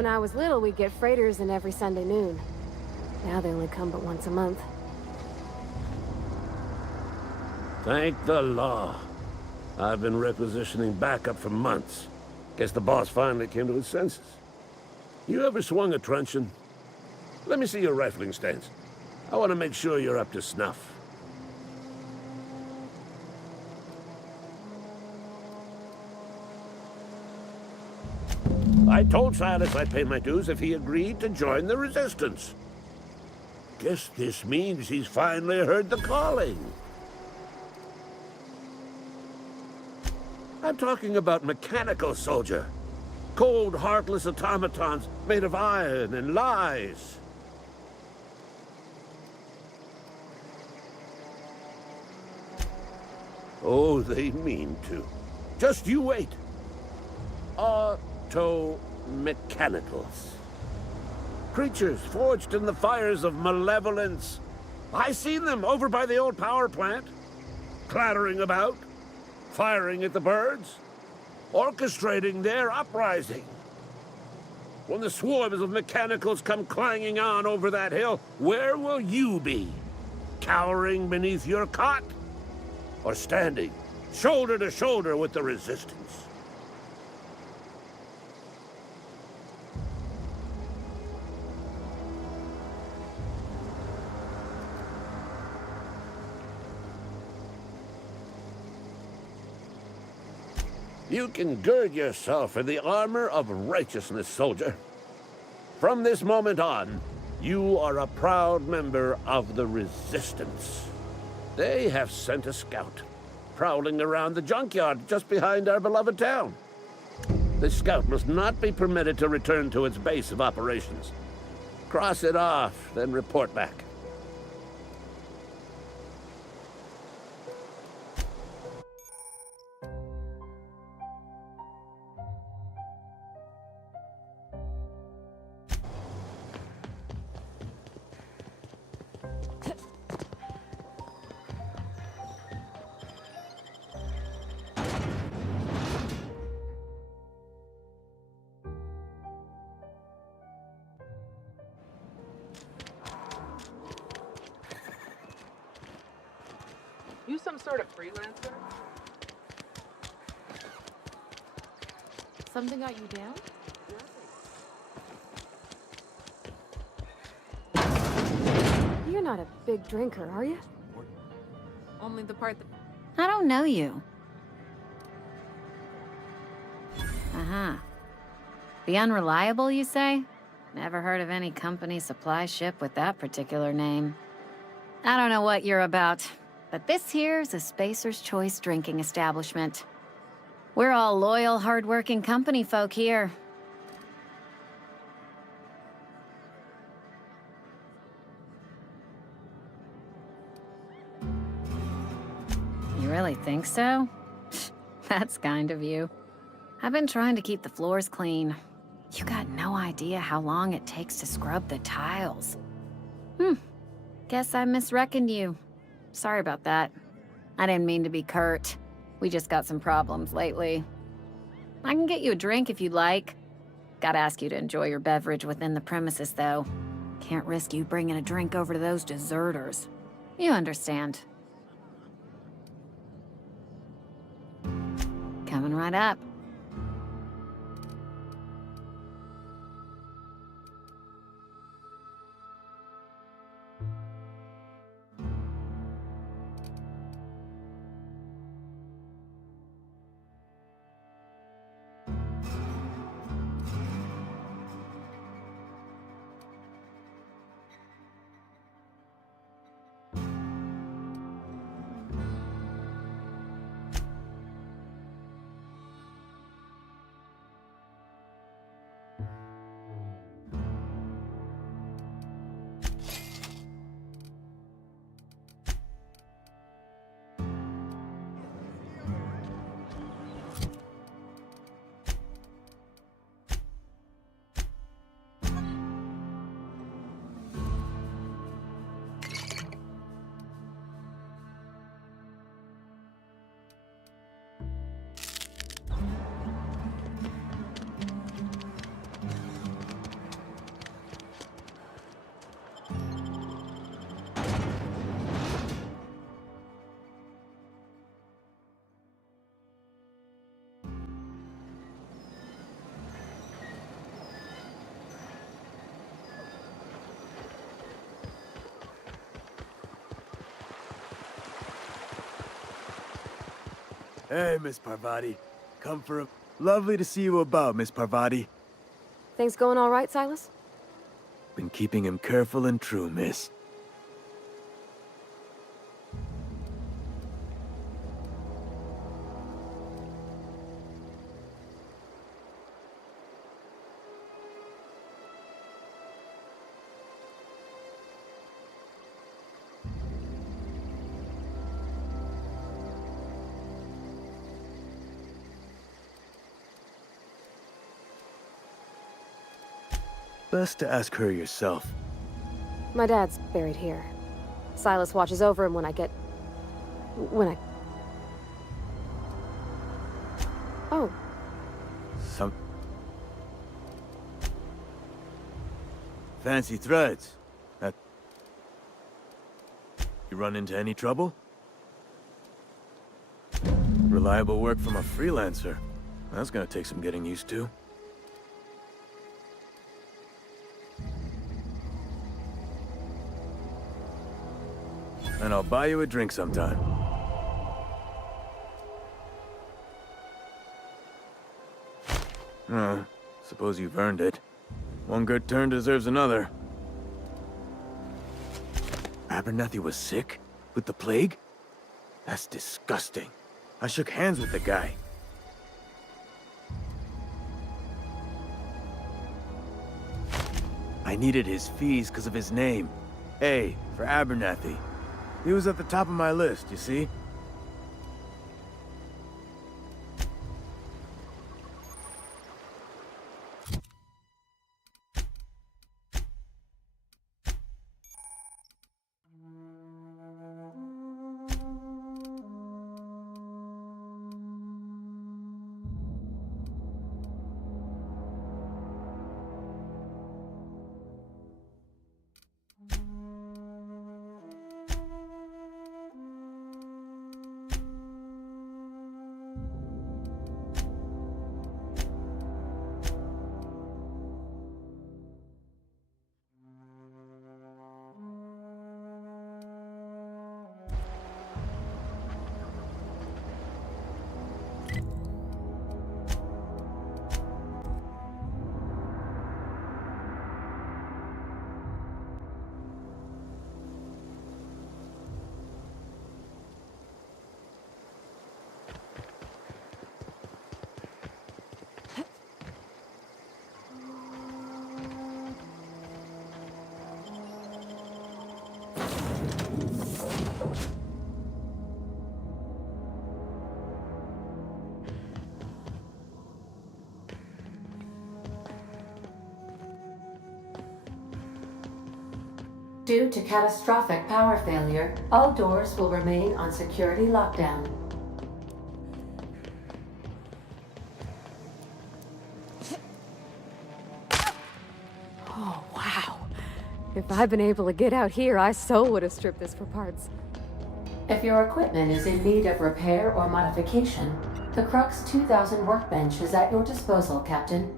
When I was little, we'd get freighters in every Sunday noon. Now they only come but once a month. Thank the law. I've been requisitioning backup for months. Guess the boss finally came to his senses. You ever swung a truncheon? Let me see your rifling stance. I want to make sure you're up to snuff. I told Silas I'd pay my dues if he agreed to join the Resistance. Guess this means he's finally heard the calling. I'm talking about mechanical soldier. Cold, heartless automatons made of iron and lies. Oh, they mean to. Just you wait. Auto-mechanicals. Creatures forged in the fires of malevolence. I seen them over by the old power plant. Clattering about, firing at the birds, orchestrating their uprising. When the swarms of mechanicals come clanging on over that hill, where will you be? Cowering beneath your cot? Or standing, shoulder to shoulder with the Resistance? You can gird yourself in the armor of righteousness, soldier. From this moment on, you are a proud member of the Resistance. They have sent a scout, prowling around the junkyard just behind our beloved town. This scout must not be permitted to return to its base of operations. Cross it off, then report back. You some sort of freelancer? Something got you down? You're not a big drinker, are you? Only the part that... I don't know you. Uh-huh. The Unreliable, you say? Never heard of any company supply ship with that particular name. I don't know what you're about, but this here's a Spacer's Choice drinking establishment. We're all loyal, hard-working company folk here. You really think so? That's kind of you. I've been trying to keep the floors clean. You got no idea how long it takes to scrub the tiles. Guess I misreckoned you. Sorry about that. I didn't mean to be curt. We just got some problems lately. I can get you a drink if you'd like. Gotta ask you to enjoy your beverage within the premises, though. Can't risk you bringing a drink over to those deserters. You understand. Coming right up. Hey, Miss Parvati. Come for a... Lovely to see you about, Miss Parvati. Things going all right, Silas? Been keeping him careful and true, miss. Best to ask her yourself. My dad's buried here. Silas watches over him when I... Oh. Fancy threads. You run into any trouble? Reliable work from a freelancer. That's gonna take some getting used to. And I'll buy you a drink sometime. Oh, suppose you've earned it. One good turn deserves another. Abernathy was sick? With the plague? That's disgusting. I shook hands with the guy. I needed his fees because of his name. A for Abernathy. He was at the top of my list, you see? Due to catastrophic power failure, all doors will remain on security lockdown. Oh, wow. If I'd been able to get out here, I so would have stripped this for parts. If your equipment is in need of repair or modification, the Crux 2000 workbench is at your disposal, Captain.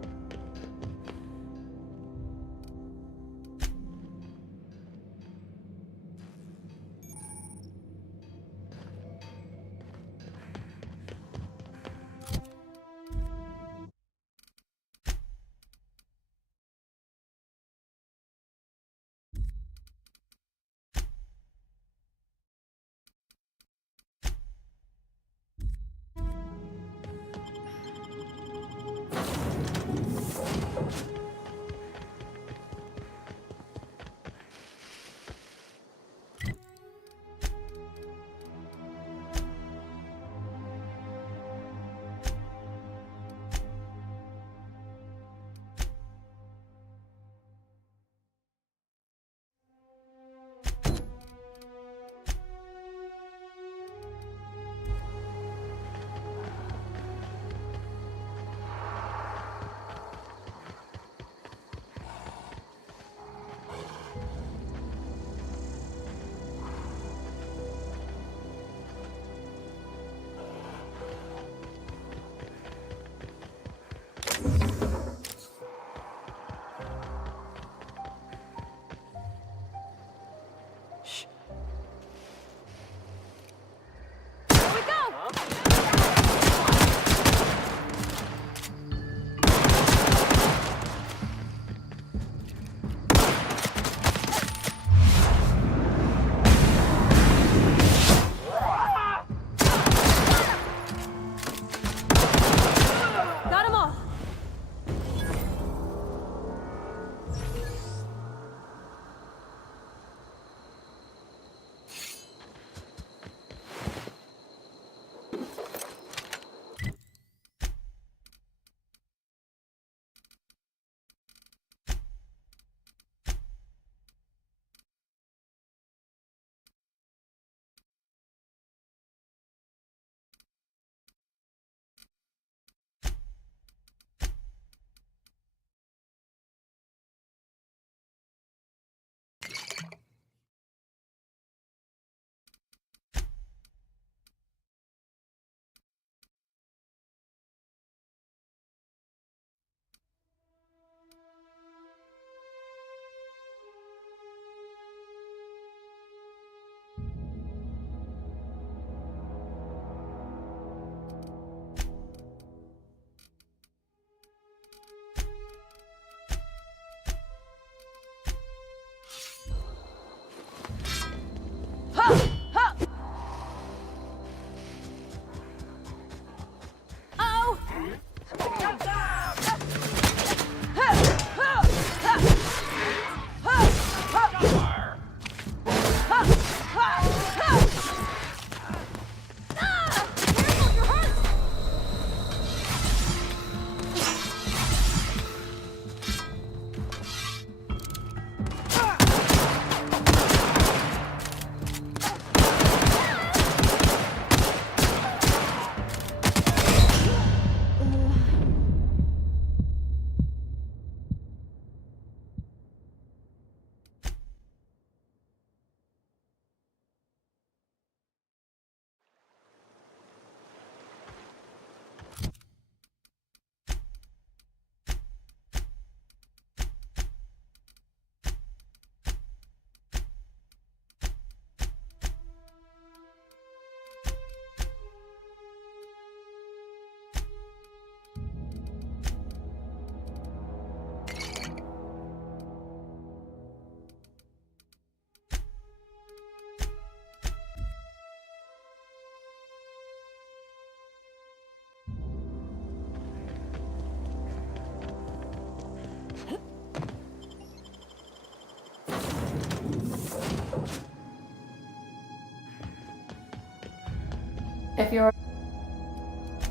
If your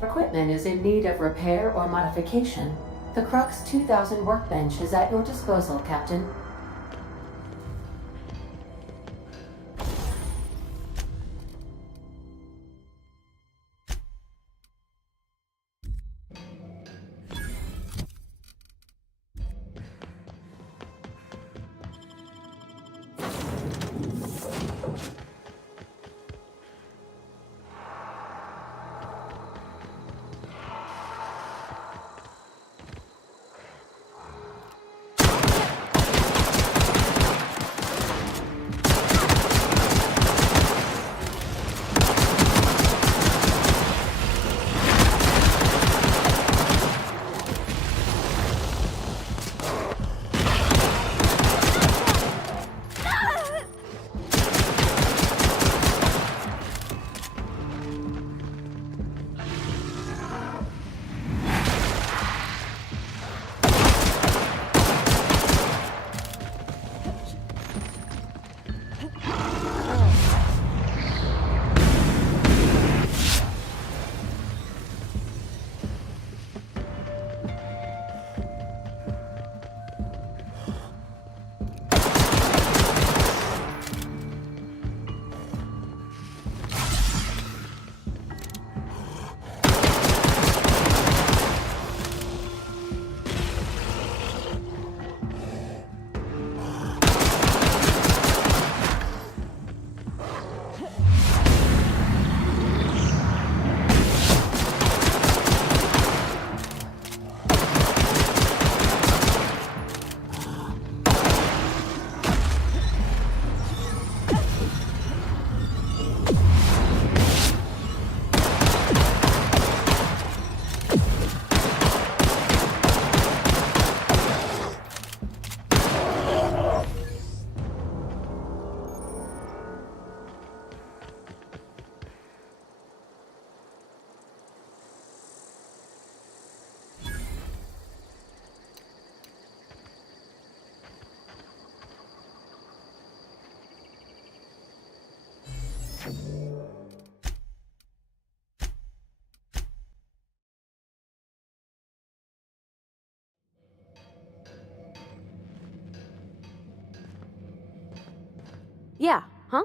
equipment is in need of repair or modification, the Crux 2000 workbench is at your disposal, Captain. Yeah, huh?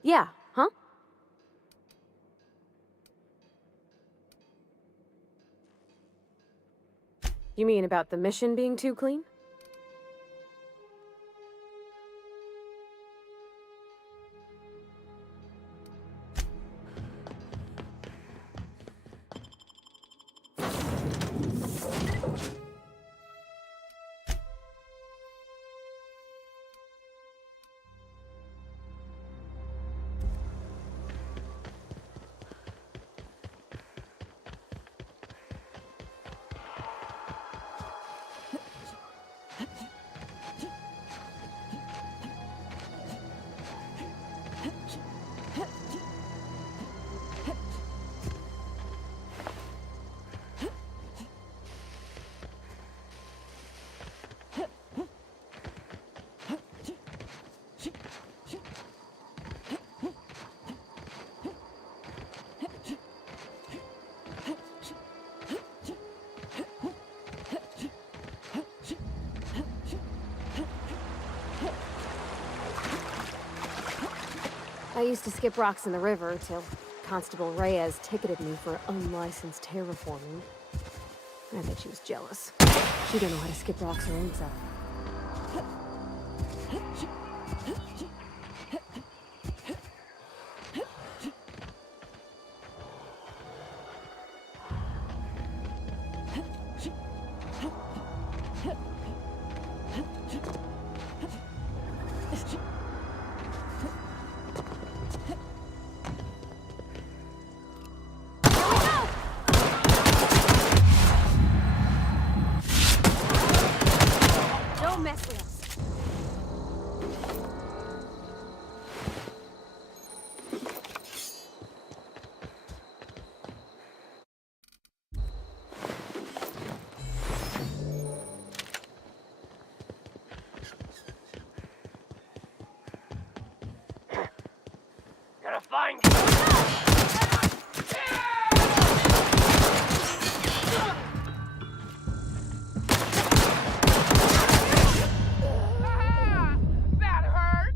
Yeah, huh? You mean about the mission being too clean? I used to skip rocks in the river till Constable Reyes ticketed me for unlicensed terraforming. I bet she was jealous. She don't know how to skip rocks her own self. Don't mess with us. Gonna find you! That hurt!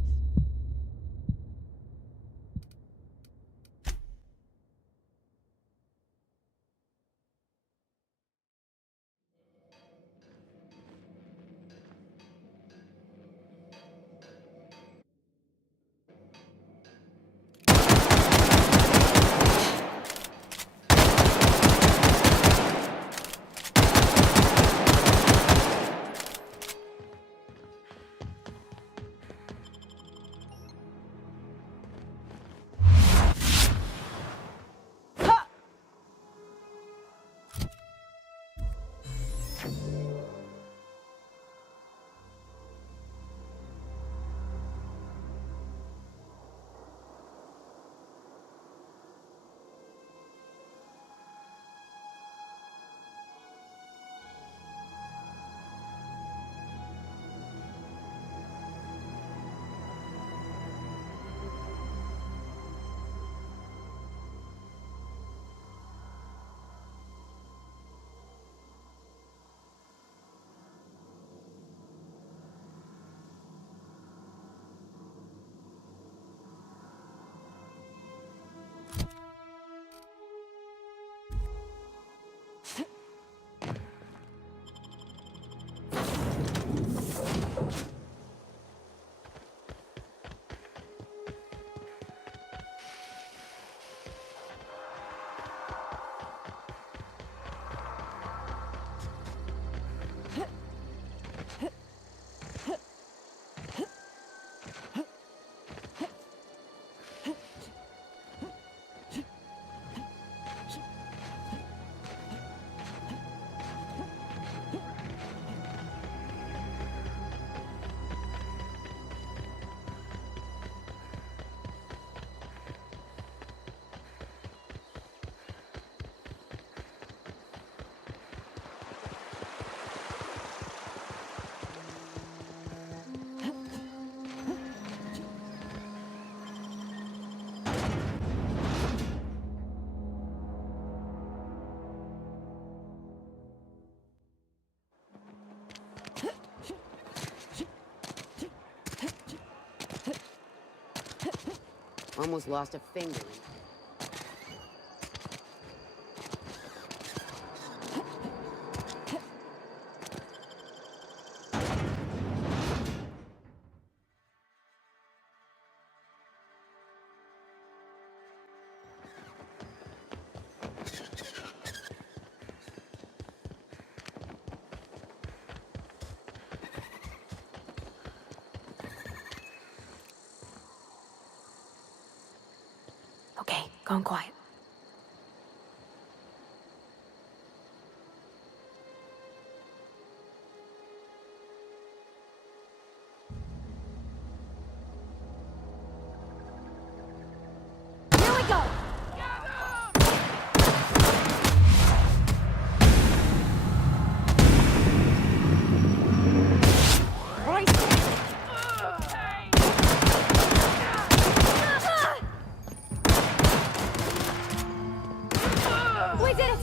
Almost lost a finger. Okay, going quiet. Here we go! We did it!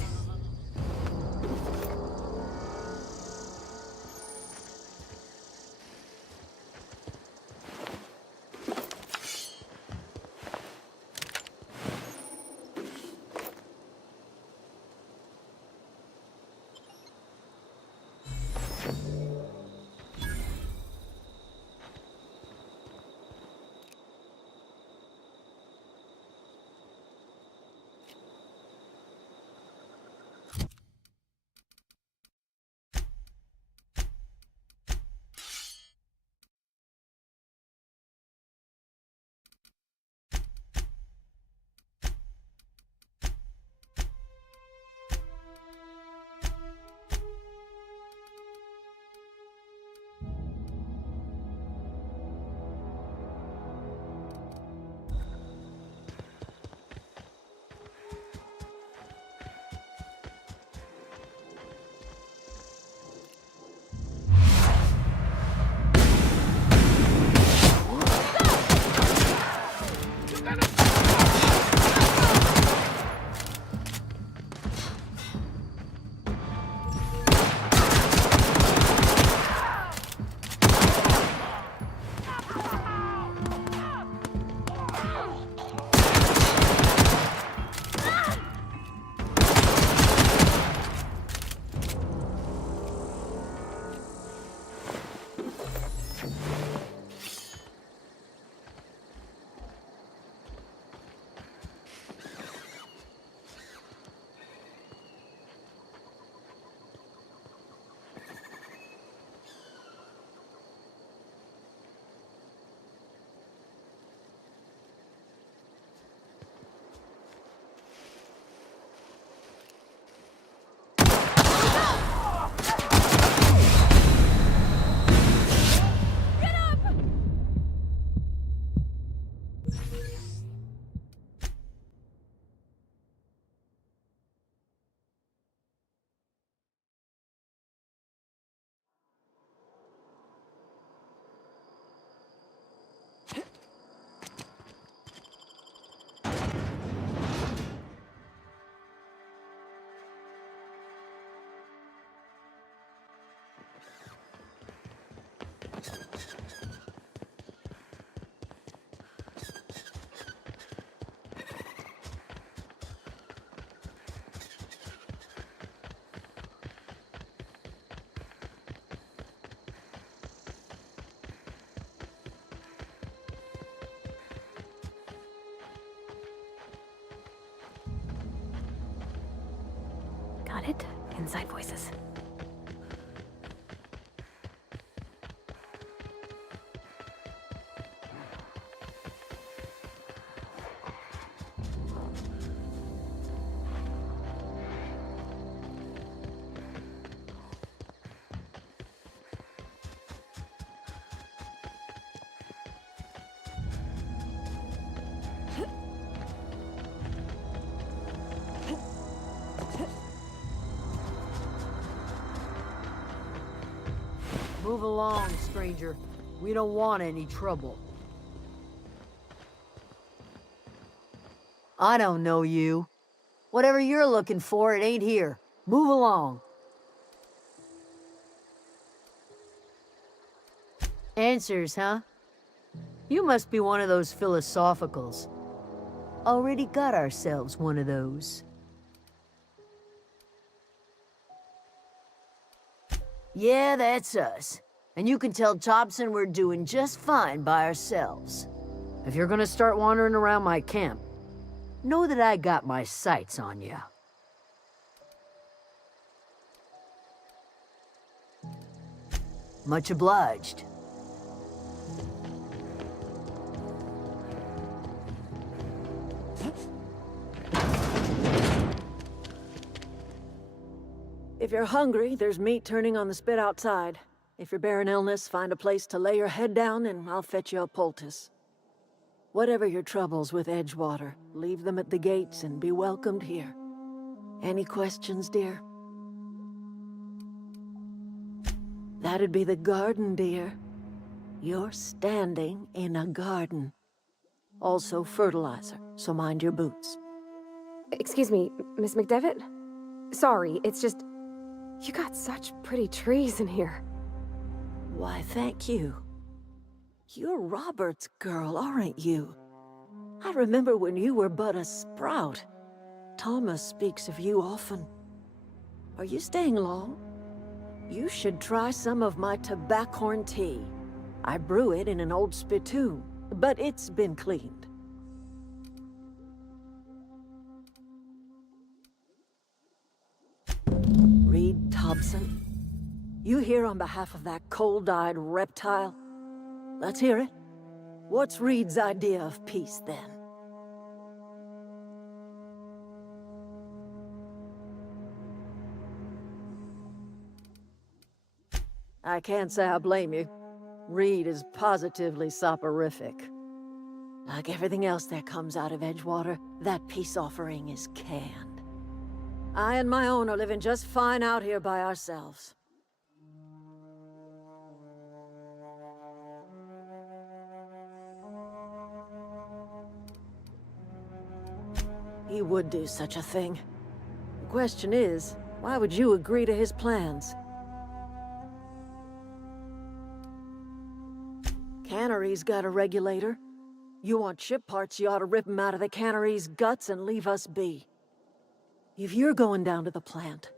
Got it? Inside voices. Move along, stranger. We don't want any trouble. I don't know you. Whatever you're looking for, it ain't here. Move along. Answers, huh? You must be one of those philosophicals. Already got ourselves one of those. Yeah, that's us. And you can tell Thompson we're doing just fine by ourselves. If you're gonna start wandering around my camp, know that I got my sights on you. Much obliged. If you're hungry, there's meat turning on the spit outside. If you're bearing illness, find a place to lay your head down and I'll fetch you a poultice. Whatever your troubles with Edgewater, leave them at the gates and be welcomed here. Any questions, dear? That'd be the garden, dear. You're standing in a garden. Also fertilizer, so mind your boots. Excuse me, Miss McDevitt? Sorry, it's just... You got such pretty trees in here. Why, thank you. You're Robert's girl, aren't you? I remember when you were but a sprout. Thomas speaks of you often. Are you staying long? You should try some of my tobaccorn tea. I brew it in an old spittoon, but it's been cleaned. Reed Thompson, you here on behalf of that cold-eyed reptile? Let's hear it. What's Reed's idea of peace, then? I can't say I blame you. Reed is positively soporific. Like everything else that comes out of Edgewater, that peace offering is canned. I and my own are living just fine out here by ourselves. He would do such a thing. The question is, why would you agree to his plans? Cannery's got a regulator. You want chip parts, you ought to rip them out of the cannery's guts and leave us be. If you're going down to the plant,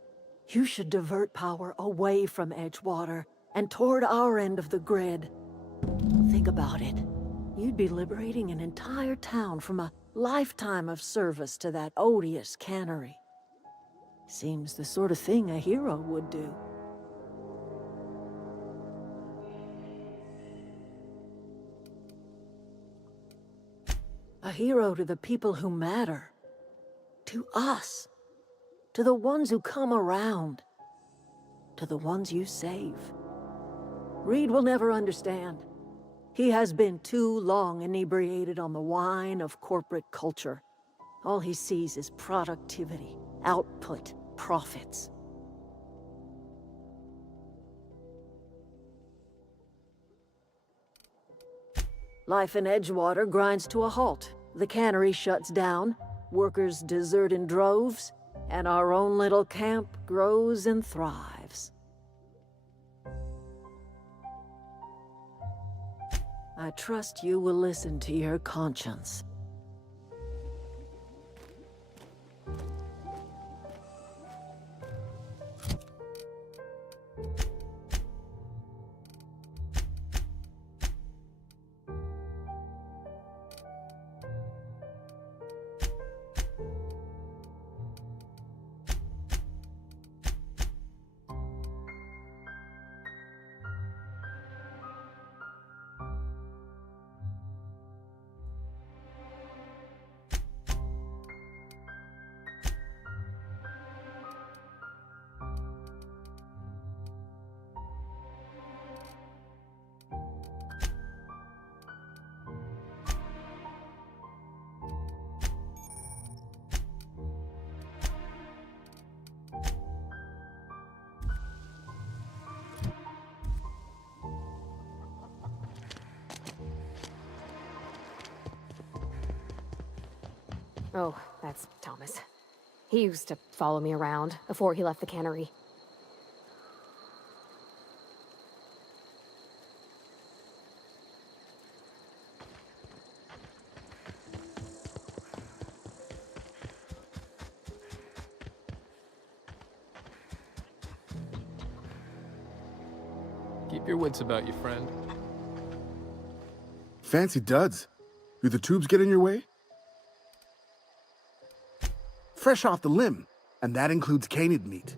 you should divert power away from Edgewater and toward our end of the grid. Think about it. You'd be liberating an entire town from a lifetime of service to that odious cannery. Seems the sort of thing a hero would do. A hero to the people who matter. To us. To the ones who come around. To the ones you save. Reed will never understand. He has been too long inebriated on the wine of corporate culture. All he sees is productivity, output, profits. Life in Edgewater grinds to a halt. The cannery shuts down, workers desert in droves, and our own little camp grows and thrives. I trust you will listen to your conscience. Oh, that's Thomas. He used to follow me around before he left the cannery. Keep your wits about you, friend. Fancy duds. Do the tubes get in your way? Fresh off the limb, and that includes canid meat.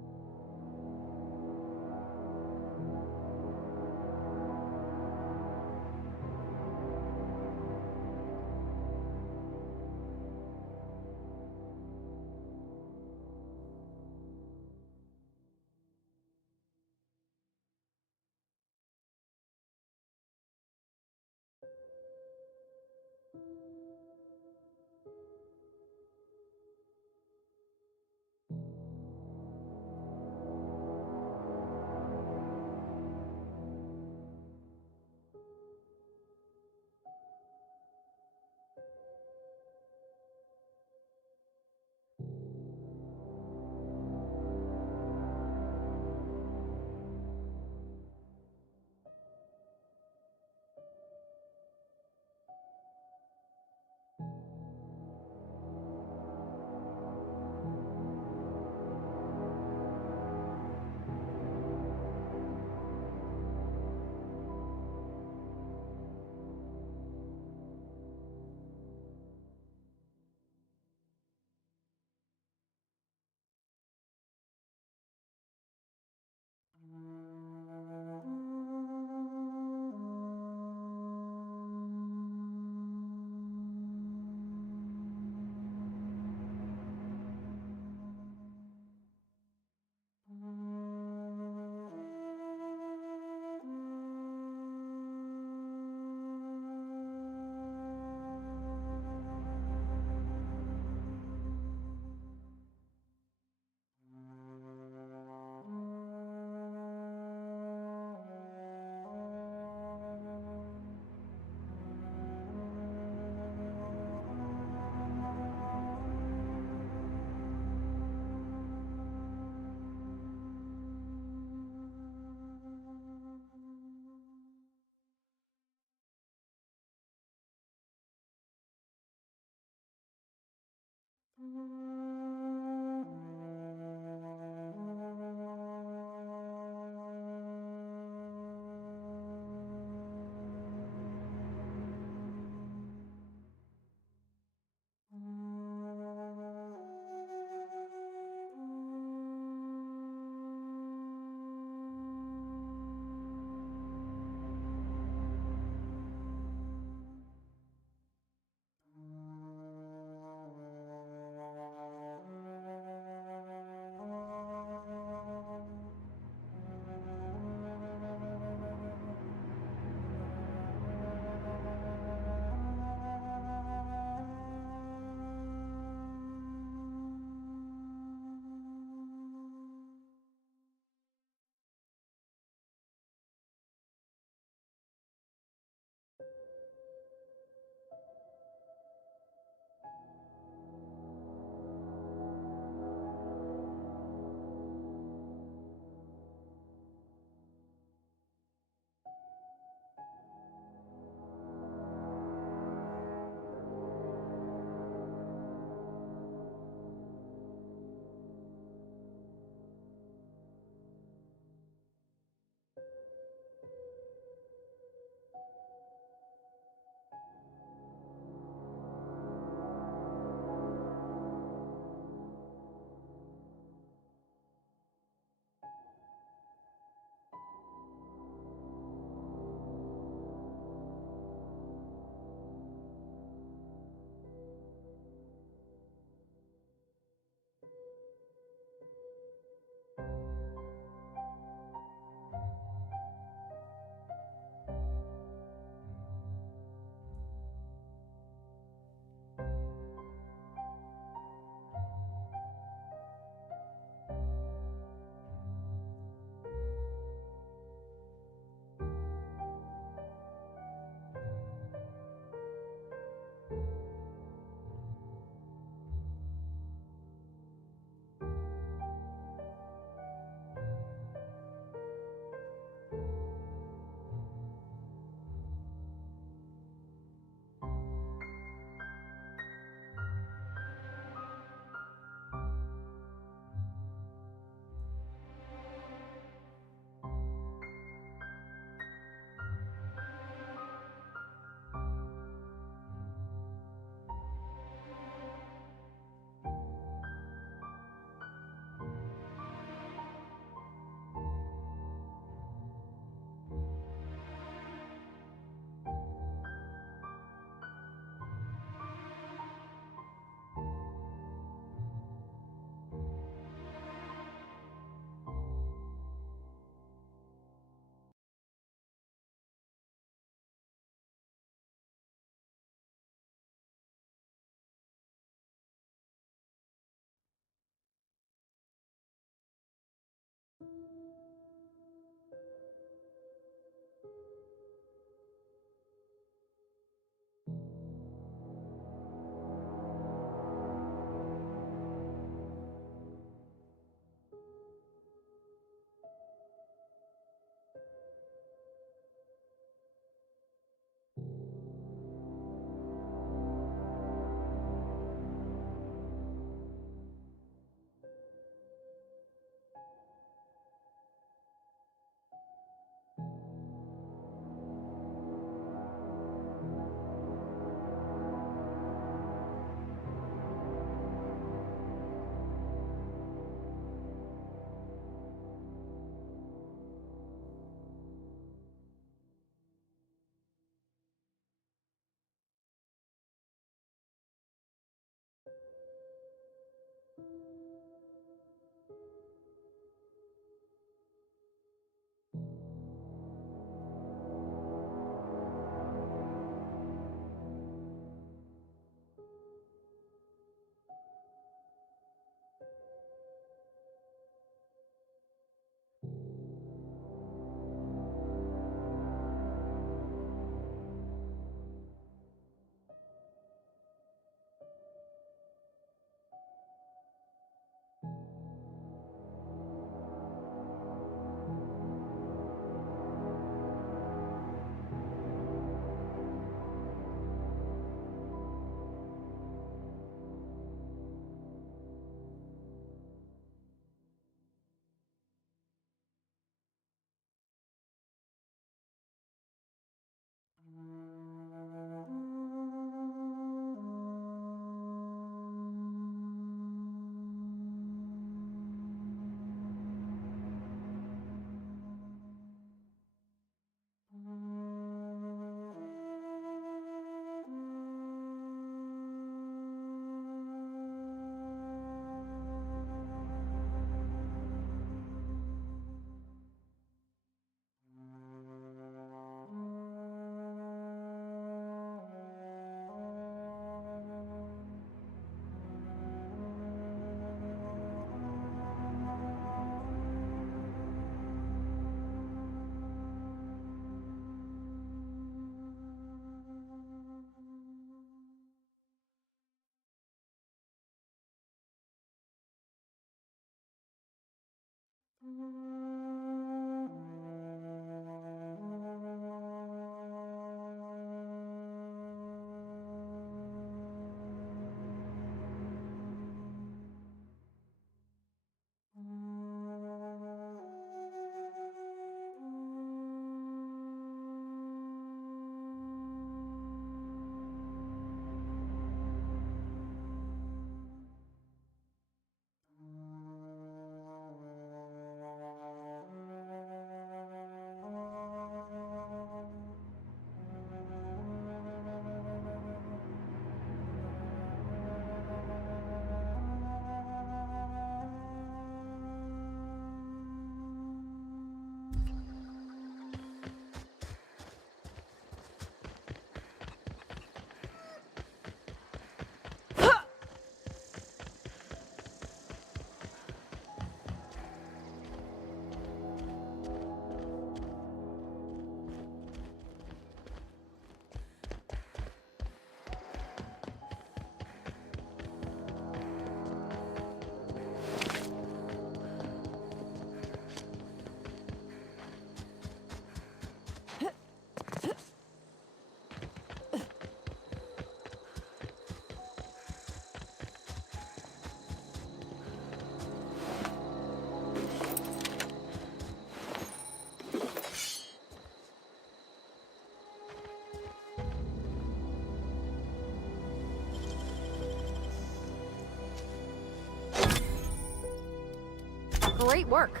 Great work.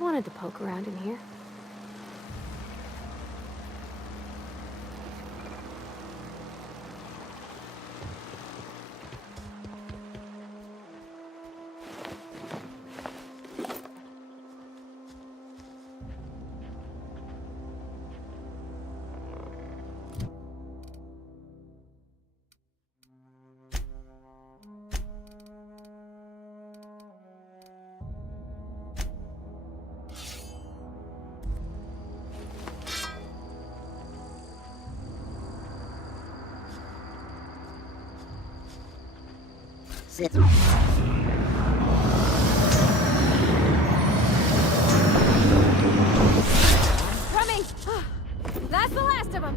always wanted to poke around in here. Coming! That's the last of them!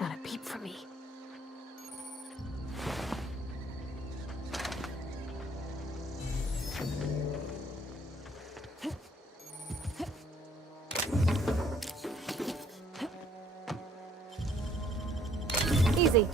Not a peep from me. Easy.